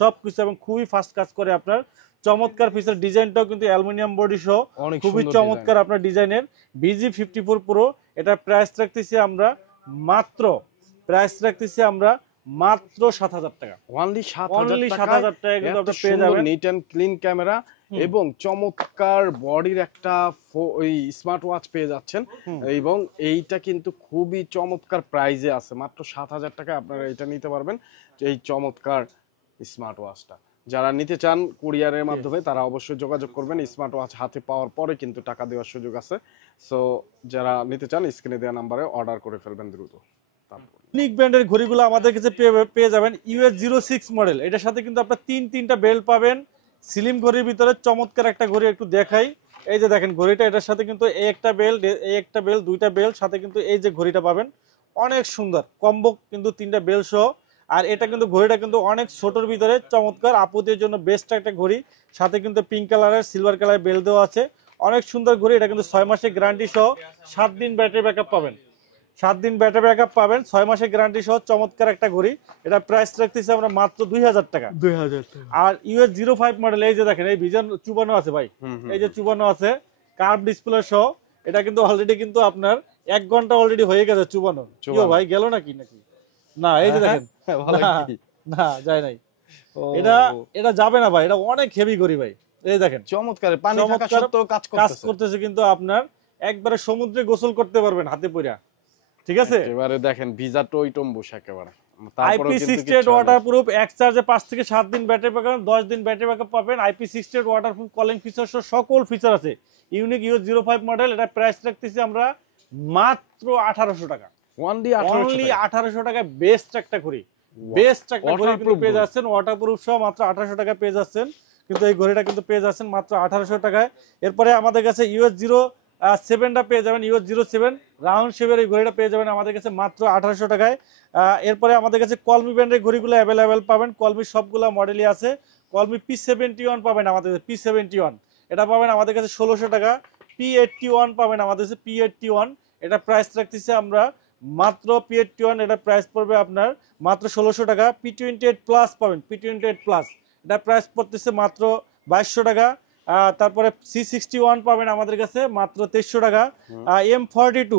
সব কিছু, এবং খুবই ফাস্ট কাজ করে আপনার। চমৎকার ফিচার, ডিজাইনটাও কিন্তু অ্যালুমিনিয়াম বডি সহ খুবই চমৎকার আপনার ডিজাইনের VG54 Pro। এটা প্রাইস রাখতেছি আমরা মাত্র 7000 টাকা, অনলি 7000 টাকা কিন্তু আপনি পেয়ে যাবেন। নিট এন্ড ক্লিন ক্যামেরা এবং চমৎকার বডির একটা ওই স্মার্ট ওয়াচ পেয়ে যাচ্ছেন, এবং এইটা কিন্তু খুবই চমৎকার প্রাইজে আছে, মাত্র 7000 টাকায় আপনারা এটা নিতে পারবেন, এই চমৎকার স্মার্ট ওয়াচটা। যারা নিতে চান কুরিয়ারের মাধ্যমে তারা অবশ্যই যোগাযোগ করবেন, স্মার্ট ওয়াচ হাতে পাওয়ার পরে কিন্তু টাকা দেওয়ার সুযোগ আছে। সো যারা নিতে চান স্ক্রিনে দেওয়া নাম্বারে অর্ডার করে ফেলবেন দ্রুত। ইউনিক ব্র্যান্ডের ঘড়িগুলো আমাদের কাছে পেয়ে যাবেন। US06 মডেল, এটার সাথে কিন্তু আপনার তিনটা বেল্ট পাবেন। স্লিম ঘড়ির ভিতরে চমৎকার একটা ঘড়ি একটু দেখাই, এই যে দেখেন ঘড়িটা, এটার সাথে কিন্তু এই একটা বেল্ট, দুইটা বেল্ট, সাথে কিন্তু এই যে ঘড়িটা পাবেন, অনেক সুন্দর কম্বো কিন্তু, তিনটা বেল্ট সহ। আর এটা কিন্তু ঘড়িটা কিন্তু অনেক ছোটর ভিতরে চমৎকার, আপুদের জন্য বেস্ট একটা ঘড়ি, সাথে কিন্তু পিঙ্ক কালারের সিলভার কালারের বেল্ট দেওয়া আছে, অনেক সুন্দর ঘড়ি। এটা কিন্তু 6 মাসের গ্যারান্টি সহ 7 দিন ব্যাটারি ব্যাকআপ পাবেন, 7 দিন ব্যাটারি ব্যাকআপ পাবেন, 6 মাসের গ্যারান্টি সহ চমৎকার একটা ঘড়ি। এটা প্রাইস রাখতেছি আমরা মাত্র 2000 টাকা। 2000 টাকা। আর ইউএস 05 মডেল, এই যে দেখেন এই ভিজন চুবানো আছে ভাই, এই যে চুবানো আছে কার্ভ ডিসপ্লে সহ। এটা কিন্তু অলরেডি কিন্তু আপনার 1 ঘন্টা অলরেডি হয়ে গেছে চুবানো। কিও ভাই গেল নাকি নাকি? না এই যে দেখেন, না যায় নাই। এটা যাবে না ভাই, এটা অনেক হেভি ঘড়ি ভাই। এই দেখেন চমৎকার, পানি থাকা সত্ত্বেও কাজ করতেছে কিন্তু আপনার একবারে সমুদ্রে গোসল করতে পারবেন হাতে পইরা, ঠিক আছে? এবারে দেখেন ভিজা টই টম্বুশ একেবারে। IP68 ওয়াটারপ্রুফ, এক চার্জে 5 থেকে 7 দিন ব্যাটারি ব্যাকআপ, 10 দিন ব্যাটারি ব্যাকআপ পাবেন। IP68 ওয়াটারপ্রুফ, কলিং ফিচার সহ সকল ফিচার আছে। Unique US 05 model. এটা প্রাইস রাখতেছি আমরা মাত্র 1800 টাকা। অনলি 1800 টাকা। বেস্ট একটা ঘড়ি, বেস্ট একটা ঘড়ি কিন্তু পেয়ে যাচ্ছেন ওয়াটারপ্রুফ সহ মাত্র 1800 টাকা পেয়ে যাচ্ছেন। কিন্তু এই ঘড়িটা কিন্তু পেয়ে যাচ্ছেন মাত্র 1800 টাকায়। এরপরে আমাদের কাছে ইউএস 07টা পেয়ে যাবেন, ইউএস 07 রাউন্ড শেপের এই ঘড়িটা পেয়ে যাবেন আমাদের কাছে মাত্র 1800 টাকায়। এরপরে আমাদের কাছে কলমি ব্র্যান্ডের ঘড়িগুলো অ্যাভেলেবেল পাবেন। কলমি সবগুলো মডেলই আছে। কলমি P71 পাবেন আমাদের কাছে, P71 এটা পাবেন আমাদের কাছে 1600 টাকা। P81 পাবেন আমাদের কাছে, P81 এটা প্রাইস রাখতেছি আমরা মাত্র P81, এটা প্রাইস পড়বে আপনার মাত্র 1600 টাকা। P28 প্লাস পাবেন, P28 প্লাস এটা প্রাইস পড়তেছে মাত্র 2200 টাকা। তারপরে C61 পাবেন আমাদের কাছে মাত্র 2300 টাকা। M42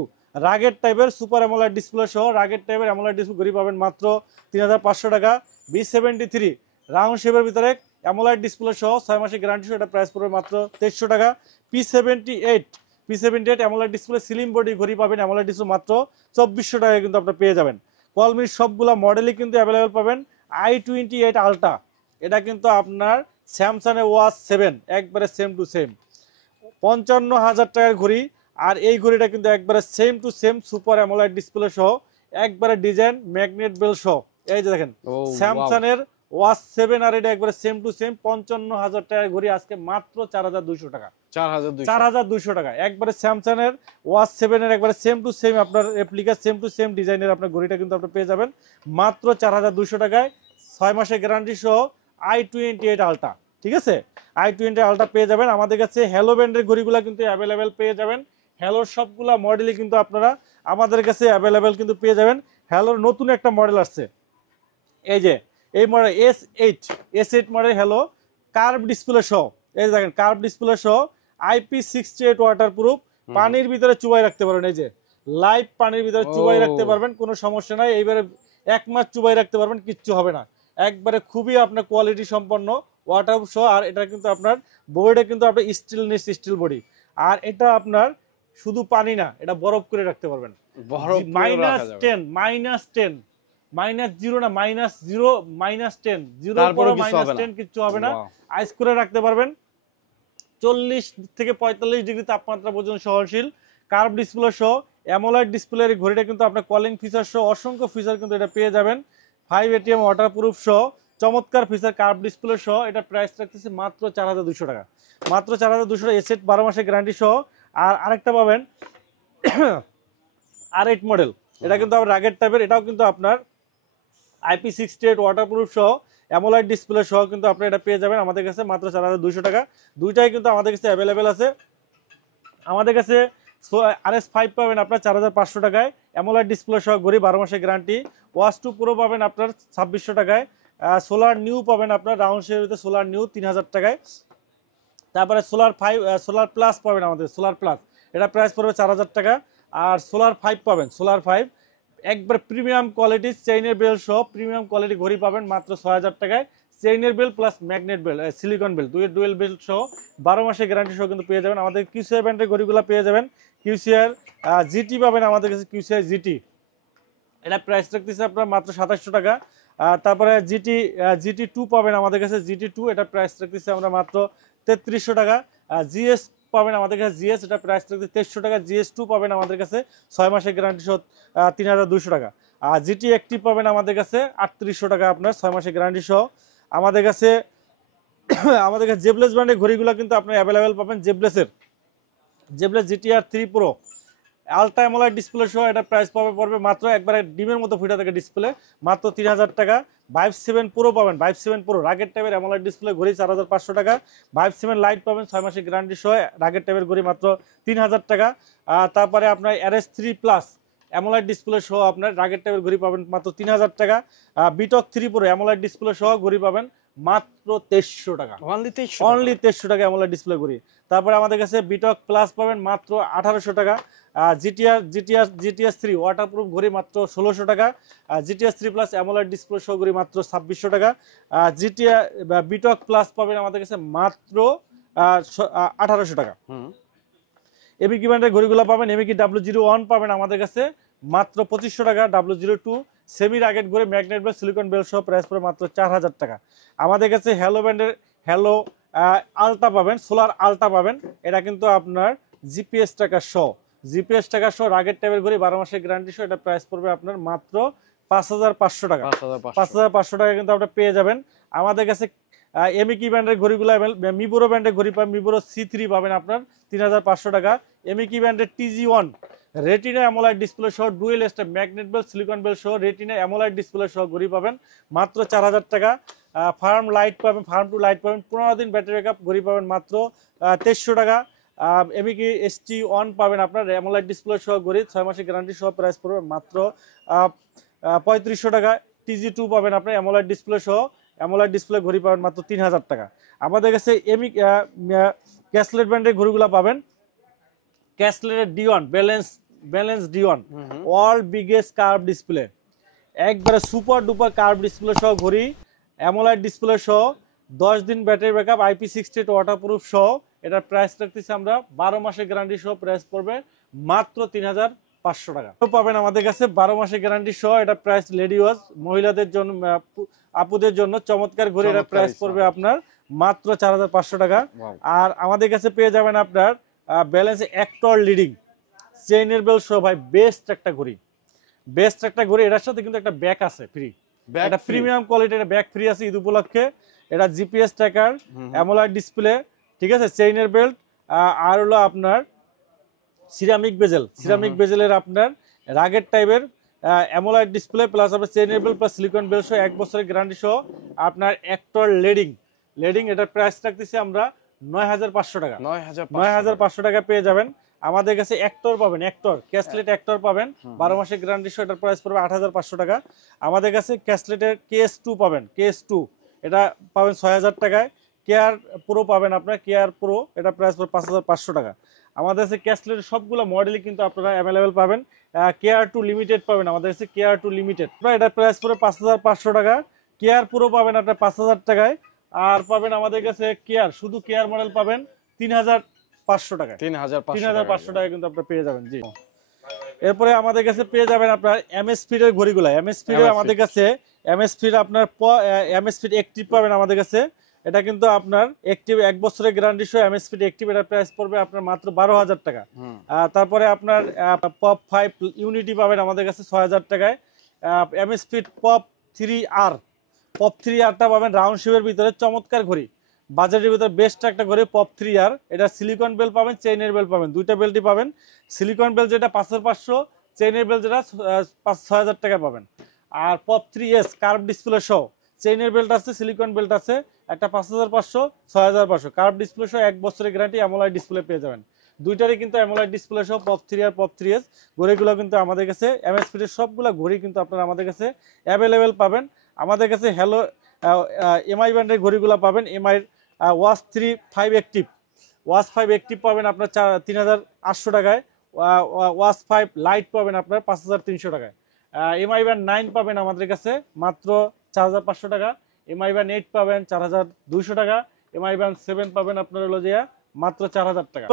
রাগের টাইপের সুপার অ্যামোলেড ডিসপ্লে সহ রাগের টাইপের অ্যামোলেড ডিসপ্লে ঘড়ি পাবেন মাত্র 3500 টাকা। B73 রাউন্ড শেপের ভিতরে অ্যামোলেড ডিসপ্লে সহ 6 মাসের গ্যারান্টি সহ এটা প্রাইস পড়বে মাত্র 2300 টাকা। P78 AMOLED display slim body ঘড়ি পাবেন অ্যামোলেড ডিসপ্লে মাত্র 2400 টাকায় কিন্তু আপনারা পেয়ে যাবেন। কলমির সবগুলা মডেলই কিন্তু অ্যাভেলেবেল পাবেন। i28 আলট্রা এটা কিন্তু আপনার স্যামসাং এর ওয়াচ 7 একবারে সেম টু সেম 55,000 টাকার ঘড়ি। আর এই ঘড়িটা কিন্তু একবারে same to same super AMOLED display সহ একবারে ডিজাইন ম্যাগনেট বেল সহ। এই যে দেখেন স্যামসাং এর ওয়াচ 7 আর এটা একবারে সেম টু সেম 55,000 টাকার ঘড়ি আজকে মাত্র 4200 টাকা। 4200 টাকা একবারে স্যামসাং এর ওয়াচ 7 এর একবারে সেম টু সেম আপনার রেপ্লিকা সেম টু সেম ডিজাইনের আপনার ঘড়িটা কিন্তু আপনি পেয়ে যাবেন মাত্র 4200 টাকায় 6 মাসের গ্যারান্টি সহ i28 আলট্রা, ঠিক আছে? i28 আলট্রা পেয়ে যাবেন আমাদের কাছে। হ্যালো ব্র্যান্ডের ঘড়িগুলো কিন্তু অ্যাভেলেবেল পেয়ে যাবেন। হ্যালোর সবগুলা মডেলই কিন্তু আপনারা আমাদের কাছে অ্যাভেলেবেল কিন্তু পেয়ে যাবেন। হ্যালোর নতুন একটা মডেল আসছে, এই যে এই model S8 model hello curve display সহ। এই যে দেখেন কার্ভ ডিসপ্লে সহ IP68 ওয়াটারপ্রুফ, পানির ভিতরে চুবাই রাখতে পারবেন। এই যে লাইভ পানির ভিতরে চুবাই রাখতে পারবেন, কোনো সমস্যা নাই। এইবারে 1 মাস চুবাই রাখতে পারবেন, কিচ্ছু হবে না। একবারে খুবই আপনার কোয়ালিটি সম্পন্ন ওয়াটারপ্রুফ সহ। আর এটা কিন্তু আপনার বডিটা কিন্তু আপনার স্টিল বডি। আর এটা আপনার শুধু পানি না, এটা বরফ করে রাখতে পারবেন। -10 -0 না -10 জিরোর পরে -10 কিচ্ছু হবে না। আইস করে রাখতে পারবেন। 40 থেকে 45 ডিগ্রি তাপমাত্রা পর্যন্ত সহনশীল। কার্ভ ডিসপ্লে সহ অ্যামোলেড ডিসপ্লের ঘড়িটা কিন্তু আপনার কলিং ফিচার সহ অসংখ্য ফিচার কিন্তু এটা পেয়ে যাবেন। 5 ATM ওয়াটারপ্রুফ সহ চমৎকার ফিচার কার্ভ ডিসপ্লে সহ এটা প্রাইস রাখতেছি মাত্র 4200 টাকা। মাত্র 4200 টাকা। এসেট 12 মাসের গ্যারান্টি সহ। আর আরেকটা পাবেন R8 মডেল, এটা কিন্তু আবার রাগের টাইপের, এটাও কিন্তু আপনার IP68 ওয়াটারপ্রুফ সহ অ্যামোলেড ডিসপ্লে সহ কিন্তু আপনি এটা পেয়ে যাবেন আমাদের কাছে মাত্র 4200 টাকা। দুইটাই কিন্তু আমাদের কাছে অ্যাভেলেবেল আছে। আমাদের কাছে RS5 পাবেন আপনার 4500 টাকায় অ্যামোলেড ডিসপ্লে সহ ঘড়ি 12 মাসের গ্যারান্টি। ওয়াচ 2 প্রো পাবেন আপনার 2600 টাকায়। সোলার নিউ পাবেন আপনার রাউন্ড শেপে সোলার নিউ 3000 টাকায়। তারপরে সোলার প্লাস পাবেন আমাদের, সোলার প্লাস এটা প্রাইস পড়বে 4000 টাকা। আর সোলার 5 পাবেন, সোলার 5 একবার প্রিমিয়াম কোয়ালিটি চেইনের বেল সহ প্রিমিয়াম কোয়ালিটি ঘড়ি পাবেন মাত্র 6000 টাকায়। চেইনের belt plus magnet belt silicone belt dual belt সহ 12 মাসের গ্যারান্টি সহ কিন্তু পেয়ে যাবেন। আমাদের QCI ব্র্যান্ডের ঘড়িগুলো পেয়ে যাবেন। QCI GT পাবেন আমাদের কাছে, QCI GT এটা প্রাইস রাখতেছে আপনার মাত্র 2700 টাকা। তারপরে GT2 পাবেন আমাদের কাছে, GT2 এটা প্রাইস রাখতেছে আমরা মাত্র 3300 টাকা। GS পাবেন আমাদের কাছে, GS এটা প্রাইস রাখতে 2300 টাকা। GS2 পাবেন আমাদের কাছে 6 মাসের গ্যারান্টি সহ 3200 টাকা। আর GT অ্যাক্টিভ পাবেন আমাদের কাছে 3800 টাকা আপনার 6 মাসের গ্যারান্টি সহ। আমাদের কাছে জেবলেস ব্র্যান্ডের ঘড়িগুলো কিন্তু আপনার অ্যাভেলেবেল পাবেন। Zeblaze GTR 3 Pro ultra AMOLED display সহ এটা প্রাইস পড়বে মাত্র একবারে ডিমের মতো ফুটা থাকে ডিসপ্লে মাত্র 3000 টাকা। ভাইভ 7 Pro পাবেন, ভাইভ 7 Pro রাগের টাইপের অ্যামোলেড ডিসপ্লে ঘড়ি 4500 টাকা। ভাইভ 7 লাইট পাবেন 6 মাসের গ্যারান্টি সহ রাগের টাইপের ঘড়ি মাত্র 3000 টাকা। তারপরে আপনার RS3 প্লাস অ্যামোলাইড ডিসপ্লে সহ আপনার রাগের টাইপের ঘড়ি পাবেন মাত্র 3000 টাকা। বিটক 3 প্রো অ্যামোলাইড ডিসপ্লে সহ ঘড়ি পাবেন মাত্র 2300 টাকা। অনলি 2300 টাকা অ্যামোলেড ডিসপ্লে ঘড়ি। তারপরে আমাদের কাছে বিটক প্লাস পাবেন মাত্র 1800 টাকা। জিটিআর 3 ওয়াটারপ্রুফ ঘড়ি মাত্র 1600 টাকা। জিটিআর 3 প্লাস অ্যামোলেড ডিসপ্লে সহ ঘড়ি মাত্র 2600 টাকা। জিটিআর বিটক প্লাস পাবেন আমাদের কাছে মাত্র 1800 টাকা। এমিকি ব্র্যান্ডের ঘড়িগুলো পাবেন, এমিকি W01 পাবেন আমাদের কাছে মাত্র 2500 টাকা। W02 সেমি রাগেট ঘড়ি ম্যাগনেট বেল সিলিকন বেল সহ প্রাইস পড়ে মাত্র 4000 টাকা। আমাদের কাছে হ্যালো ব্র্যান্ডের হ্যালো আলটা পাবেন, সোলার আলটা পাবেন, এটা কিন্তু আপনার জিপিএস টাকা সহ রাগেট টাইপের ঘড়ি 12 মাসের গ্যারান্টি সহ, এটা প্রাইস পড়বে আপনার মাত্র 5500 টাকা। 5500 টাকা কিন্তু আপনারা পেয়ে যাবেন। আমাদের কাছে এমিকি ব্র্যান্ডের ঘড়িগুলো মিবোরো ব্র্যান্ডের ঘড়ি পাবেন, মিবোরো C3 পাবেন আপনার 3500 টাকা। এমিকি ব্র্যান্ডের TG1 রেটিনা অ্যামোলাইড ডিসপ্লে সহ dual star magnet belt silicone belt সহ রেটিনা অ্যামোলাইড ডিসপ্লে সহ ঘড়ি পাবেন মাত্র 4000 টাকা। ফার্ম লাইট পাবেন, ফার্ম টু লাইট পাবেন 15 দিন ব্যাটারি ব্যাকআপ ঘড়ি পাবেন মাত্র 2300 টাকা। এমিকি ST1 পাবেন আপনার অ্যামোলাইড ডিসপ্লে সহ ঘড়ি 6 মাসের গ্যারান্টি সহ, প্রাইস পড়বে মাত্র 3500 টাকা। TG2 পাবেন আপনার অ্যামোলাইড ডিসপ্লে সহ, অ্যামোলাইড ডিসপ্লে ঘড়ি পাবেন মাত্র 3000 টাকা। আমাদের কাছে ক্যাসলেট ব্র্যান্ডের ঘড়িগুলো পাবেন, ক্যাসলেটের D1 balance D1 all biggest curve display, একবারে সুপার ডুপার কার্ভ ডিসপ্লে সহ ঘড়ি, অ্যামোলাইড ডিসপ্লে সহ 10 দিন ব্যাটারি ব্যাকআপ, IP68 ওয়াটারপ্রুফ সহ, এটার প্রাইস রাখতেছি আমরা 12 মাসের গ্যারান্টি সহ, প্রাইস পড়বে মাত্র 3500 টাকা। পাবেন আমাদের কাছে 12 মাসের গ্যারান্টি সহ, এটা প্রাইস লেডি ওয়াজ মহিলাদের জন্য আপুদের জন্য চমৎকার ঘড়ি, এটা প্রাইস পড়বে আপনার মাত্র 4500 টাকা। আর আমাদের কাছে পেয়ে যাবেন আপনার ব্যালেন্স অ্যাক্টর লিডিং চেইনের বেল সহ ভাই বেস্ট একটা ঘড়ি, এটার সাথে কিন্তু একটা ব্যাক আছে ফ্রি, এটা প্রিমিয়াম কোয়ালিটির ব্যাক ফ্রি আছে ঈদ উপলক্ষে। এটা জিপিএস ট্র্যাকার, অ্যামোলাইড ডিসপ্লে, ঠিক আছে, চেইনের বেল্ট, আর হলো আপনার সিরামিক বেজেলের আপনার রাগেট টাইপের অ্যামোলাইড ডিসপ্লে প্লাস আপনার চেইনের বেল্ট প্লাস সিলিকন বেল্ট সহ 1 বছরের গ্যারান্টি সহ আপনার অ্যাক্টর লেডিং এটার প্রাইস রাখতেছি আমরা 9500 টাকা। 9500 টাকা পেয়ে যাবেন। আমাদের কাছে অ্যাক্টর পাবেন, ক্যাসলেট অ্যাক্টর পাবেন 12 মাসের গ্যারান্টি সহ, এটার প্রাইস পড়বে 8500 টাকা। আমাদের কাছে ক্যাসলেটের KS2 পাবেন, KS2 এটা পাবেন 6000 টাকায়। কেয়ার প্রো পাবেন আপনার, কেয়ার প্রো এটা প্রাইস পড়বে 5500 টাকা। আমাদের কাছে ক্যাসলেটের সবগুলো মডেলই কিন্তু আপনারা অ্যাভেলেবেল পাবেন। KR2 লিমিটেড পাবেন আমাদের কাছে, KR2 লিমিটেড এটার প্রাইস পড়বে 5500 টাকা। কেয়ার প্রো পাবেন আপনার 5000 টাকায়। আর পাবেন আমাদের কাছে কেয়ার, শুধু কেয়ার মডেল পাবেন 3500 টাকায়, 3500 টাকায় কিন্তু আপনারা পেয়ে যাবেন। জি, এরপরে আমাদের কাছে পেয়ে যাবেন আপনার এমএস ফিডের ঘড়িগুলো, এমএস ফিডের আমাদের কাছে এমএস ফিড আপনার এমএস ফিড অ্যাক্টিভ পাবেন আমাদের কাছে, এটা কিন্তু আপনার অ্যাক্টিভ 1 বছরের গ্যারান্টি সহ এমএস ফিড অ্যাক্টিভ, এটার প্রাইস পড়বে আপনার মাত্র 12000 টাকা। তারপরে আপনার পপ 5 ইউনিটি পাবেন আমাদের কাছে 6000 টাকায়। এমএস ফিড পপ 3R টা পাবেন রাউন্ড শেপের ভিতরে, চমৎকার ঘড়ি, বাজেটের ভিতরে বেস্ট একটা ঘড়ি পপ 3R। এটা সিলিকন বেল পাবেন, চেইনের বেল পাবেন, দুইটা বেল্টই পাবেন। সিলিকন বেল যেটা 5500, চেইনের বেল যেটা 6000 টাকা পাবেন। আর পপ 3S কার্ভ ডিসপ্লে সহ, চেইনের বেল্ট আছে, সিলিকন বেল্ট আছে, একটা 5500, 6500 কার্ভ ডিসপ্লে সহ 1 বছরের গ্যারান্টি অ্যামোলাইড ডিসপ্লে পেয়ে যাবেন। দুইটারই কিন্তু অ্যামোলাইড ডিসপ্লে সহ পপ 3R পপ 3S ঘড়িগুলো কিন্তু আমাদের কাছে এমএস ফিডের সবগুলো ঘড়ি কিন্তু আপনারা আমাদের কাছে অ্যাভেলেবেল পাবেন। আমাদের কাছে হ্যালো এমআই ব্র্যান্ডের ঘড়িগুলো পাবেন, এমআই ওয়াচ 5 অ্যাক্টিভ পাবেন আপনার 3800 টাকায়। ওয়াচ 5 লাইট পাবেন আপনার 5300 টাকায়। এমআই ব্র্যান্ড 9 পাবেন আমাদের কাছে মাত্র 4500 টাকা। এমআই ব্র্যান্ড 8 পাবেন 4200 টাকা। এমআই ব্র্যান্ড 7 পাবেন আপনার হলো যে মাত্র 4000 টাকা।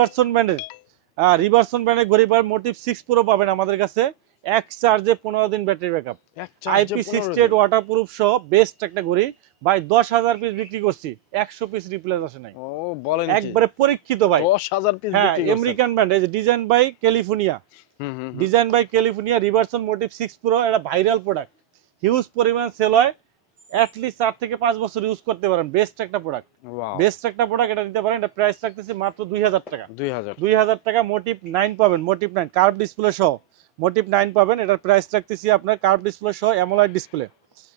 রিভারসন ব্র্যান্ডের ঘড়ি পাবেন, মোটিভ 6 প্রো পাবেন আমাদের কাছে, এক চার্জে 15 দিন ব্যাটারি ব্যাকআপ, IP68 ওয়াটারপ্রুফ সহ বেস্ট একটা ঘড়ি ভাই। 10,000 পিস বিক্রি করছি, 100 পিস রিপ্লেস আসে নাই। ও বলেন, একবারে পরীক্ষিত ভাই, 10,000 পিস হ্যাঁ, আমেরিকান ব্র্যান্ড, এই যে design by California Riversong Motive 6 pro, এটা ভাইরাল প্রোডাক্ট, হিউজ পরিমাণ সেল হয়, অ্যাটলিস্ট 4 থেকে 5 বছর ইউজ করতে পারেন। বেস্ট একটা প্রোডাক্ট, এটা নিতে পারেন। এটা প্রাইস রাখতেছি মাত্র 2000 টাকা। 2000 টাকা। মোটিভ 9 পাবেন, মোটিভ 9 কার্ভ ডিসপ্লে সহ, মোটিভ 9 পাবেন, এটার প্রাইস রাখতেছি আপনার কার্ভ ডিসপ্লে সহ অ্যামোলাইড ডিসপ্লে,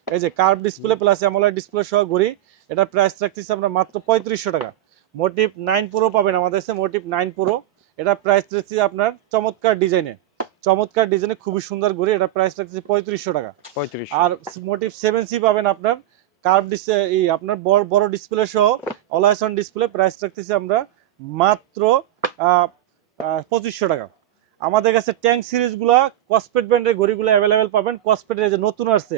এই যে কার্ভ ডিসপ্লে প্লাস অ্যামোলাইড ডিসপ্লে সহ ঘড়ি, এটার প্রাইস রাখতেছি আমরা মাত্র 3500 টাকা। মোটিভ 9 প্রো পাবেন আমাদের কাছে, মোটিভ 9 প্রো, এটার প্রাইস রাখতেছি আপনার চমৎকার ডিজাইনে, চমৎকার ডিজাইনে খুবই সুন্দর ঘড়ি, এটা প্রাইস রাখতেছি 3500 টাকা। 3500। আর মোটিভ 7C পাবেন আপনার, কার্ভ ডিসপ্লে, এই আপনার বড় ডিসপ্লে সহ অলওয়েজ অন ডিসপ্লে, প্রাইস রাখতেছি আমরা মাত্র 2500 টাকা। আমাদের কাছে ট্যাঙ্ক সিরিজগুলা কসপেট ব্র্যান্ডের ঘড়িগুলো অ্যাভেলেবেল পাবেন। কসপেটের যে নতুন আসছে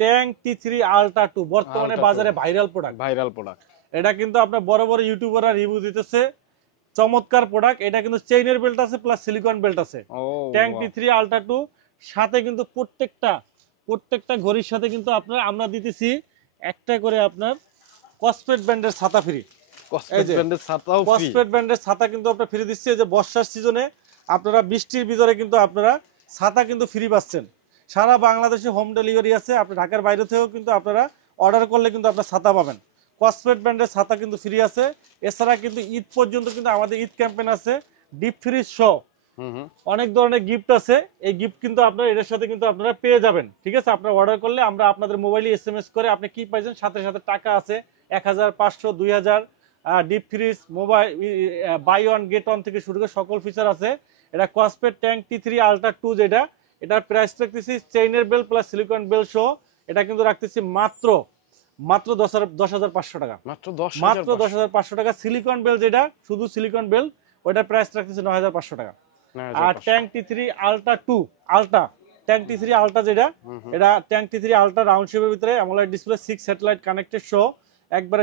ট্যাঙ্ক T3 আলট্রা 2, বর্তমানে বাজারে ভাইরাল প্রোডাক্ট। এটা কিন্তু আপনার বড় বড় ইউটিউবাররা রিভিউ দিতেছে, চমৎকার প্রোডাক্ট। এটা কিন্তু চেইনের বেল্ট আছে প্লাস সিলিকন বেল্ট আছে। ট্যাঙ্ক T3 আলট্রা 2 সাথে কিন্তু প্রত্যেকটা ঘড়ির সাথে কিন্তু আপনার আমরা দিতেছি একটা করে আপনার কসপেট ব্র্যান্ডের ছাতা ফ্রি। কসপেট ব্র্যান্ডের ছাতা কিন্তু আপনারা ফ্রি দিচ্ছি। যে বর্ষার সিজনে আপনারা বৃষ্টির ভিতরে কিন্তু আপনারা ছাতা কিন্তু ফ্রি পাচ্ছেন। সারা বাংলাদেশে হোম ডেলিভারি আছে, আপনি ঢাকার বাইরে থেকেও কিন্তু আপনারা অর্ডার করলে কিন্তু আপনারা ছাতা পাবেন। কসপেট ব্র্যান্ডের ছাতা কিন্তু ফ্রি আছে। এছাড়া কিন্তু ঈদ পর্যন্ত কিন্তু আমাদের ঈদ ক্যাম্পেইন আছে, ডিপ ফ্রিজ সহ অনেক ধরনের গিফট আছে। এই গিফট কিন্তু আপনারা এর সাথে কিন্তু আপনারা পেয়ে যাবেন। ঠিক আছে, আপনারা অর্ডার করলে আমরা আপনাদের মোবাইলে SMS করে আপনি কি পাইছেন, সাথে সাথে টাকা আছে 1000, 500, 2000, deep freeze, mobile, buy one get one থেকে শুরু করে সকল ফিচার আছে। এটা কসপেট ট্যাঙ্ক T3 আলট্রা 2 যেটা, এটার প্রাইস রাখতেছি চেইনের বেল প্লাস সিলিকন বেল সহ, এটা কিন্তু রাখতেছি মাত্র 10,500 টাকা। মাত্র 10,500 টাকা। সিলিকন বেল যেটা, শুধু সিলিকন বেল, ওইটার প্রাইস রাখতেছি 9,500 টাকা। আর tank T3 ultra 2 ultra, tank T3 ultra যেটা, এটা ট্যাঙ্ক T3 আলট্রা রাউন্ড শেপের ভিতরে অ্যামোলেড ডিসপ্লে, 6 স্যাটেলাইট কানেক্টেড সহ, একবারে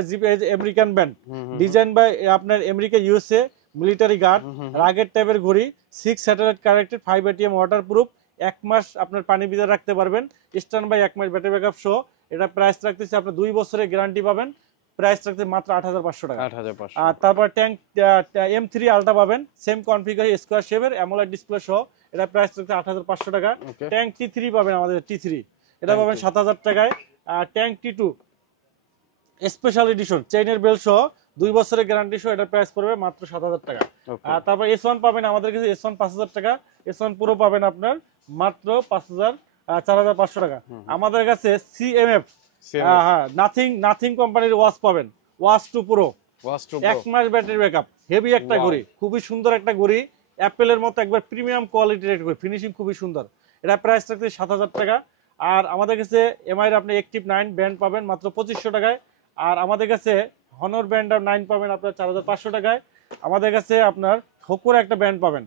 আমেরিকান ব্যান্ড, ডিজাইন বাই আপনার আমেরিকা USA মিলিটারি গার্ড, রাগের টাইপের ঘড়ি, 6 স্যাটেলাইট কানেক্টেড, 5 ATM ওয়াটারপ্রুফ, 1 মাস আপনার পানি ভিতরে রাখতে পারবেন, স্ট্যান্ড বাই 1 মাস ব্যাটারি ব্যাকআপ সহ। এটা প্রাইস রাখতেছি আপনি 2 বছরের গ্যারান্টি পাবেন, প্রাইস রাখতে মাত্র 8,500 টাকা। আর তারপর ট্যাঙ্ক M3 আলট্রা পাবেন, সেম কনফিগারে স্কয়ার শেপের অ্যামোলেড ডিসপ্লে সহ, এটা প্রাইস রাখতে 8,500 টাকা। ট্যাঙ্ক T3 পাবেন আমাদের T3, এটা পাবেন 7,000 টাকায়। আর ট্যাঙ্ক T2 স্পেশাল এডিশন চেইনের বেল সহ 2 বছরের গ্যারান্টি সহ, এটার প্রাইস পড়বে মাত্র 7,000 টাকা। আর তারপর S1 পাবেন আমাদের কাছে, S1 5,000 টাকা। S1 পুরো পাবেন আপনার মাত্র 4,500 টাকা। আমাদের কাছে CMF, হ্যাঁ, নাথিং কোম্পানির ওয়াচ পাবেন, ওয়াচ 2 প্রো, 1 মাস ব্যাটারি ব্যাকআপ, হেভি একটা ঘড়ি, খুবই সুন্দর একটা ঘড়ি, অ্যাপেলের মতো একবার প্রিমিয়াম কোয়ালিটির একটা ঘড়ি, ফিনিশিং খুবই সুন্দর। এটা প্রাইস রাখতে 7,000 টাকা। আর আমাদের কাছে MI এর আপনি অ্যাক্টিভ 9 ব্যান্ড পাবেন মাত্র 2,500 টাকায়। আর আমাদের কাছে হনর ব্যান্ড 9 পাবেন আপনার 4,500 টাকায়। আমাদের কাছে আপনার হোকুর একটা ব্যান্ড পাবেন,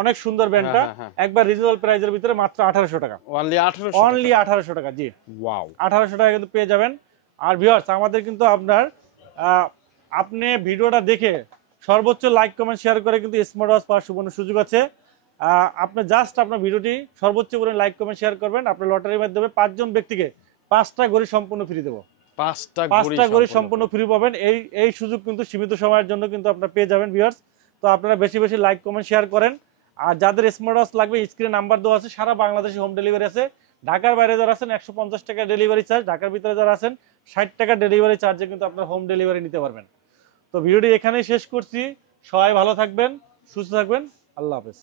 অনেক সুন্দর ব্যান্ডটা, একবার রিজনেবল প্রাইসের ভিতরে মাত্র 1800 টাকা। অনলি 1800 টাকা। জি, ওয়াও, 1800 টাকা কিন্তু পেয়ে যাবেন। আর ভিউয়ার্স, আমাদের কিন্তু আপনার আপনি ভিডিওটা দেখে সর্বোচ্চ লাইক কমেন্ট শেয়ার করে কিন্তু স্মার্ট ওয়াচ পাওয়ার সুবর্ণ সুযোগ আছে। আপনি জাস্ট আপনার ভিডিওটি সর্বোচ্চ করে লাইক কমেন্ট শেয়ার করবেন, আপনার লটারির মাধ্যমে 5 জন ব্যক্তিকে 5টা ঘড়ি সম্পূর্ণ ফ্রি দেবো। 5টা ঘড়ি সম্পূর্ণ ফ্রি পাবেন। এই সুযোগ কিন্তু সীমিত সময়ের জন্য কিন্তু আপনারা পেয়ে যাবেন ভিউয়ার্স। তো আপনারা বেশি বেশি লাইক কমেন্ট শেয়ার করেন। আর যাদের স্মার্ট ওয়াচ লাগবে, স্ক্রিনে নাম্বার দেওয়া আছে, সারা বাংলাদেশে হোম ডেলিভারি আছে। ঢাকার বাইরে যারা আছেন 150 টাকা ডেলিভারি চার্জ, ঢাকার ভিতরে যারা আছেন 60 টাকা ডেলিভারি চার্জে কিন্তু আপনার হোম ডেলিভারি নিতে পারবেন। তো ভিডিওটি এখানেই শেষ করছি। সবাই ভালো থাকবেন, সুস্থ থাকবেন, আল্লাহ হাফেজ।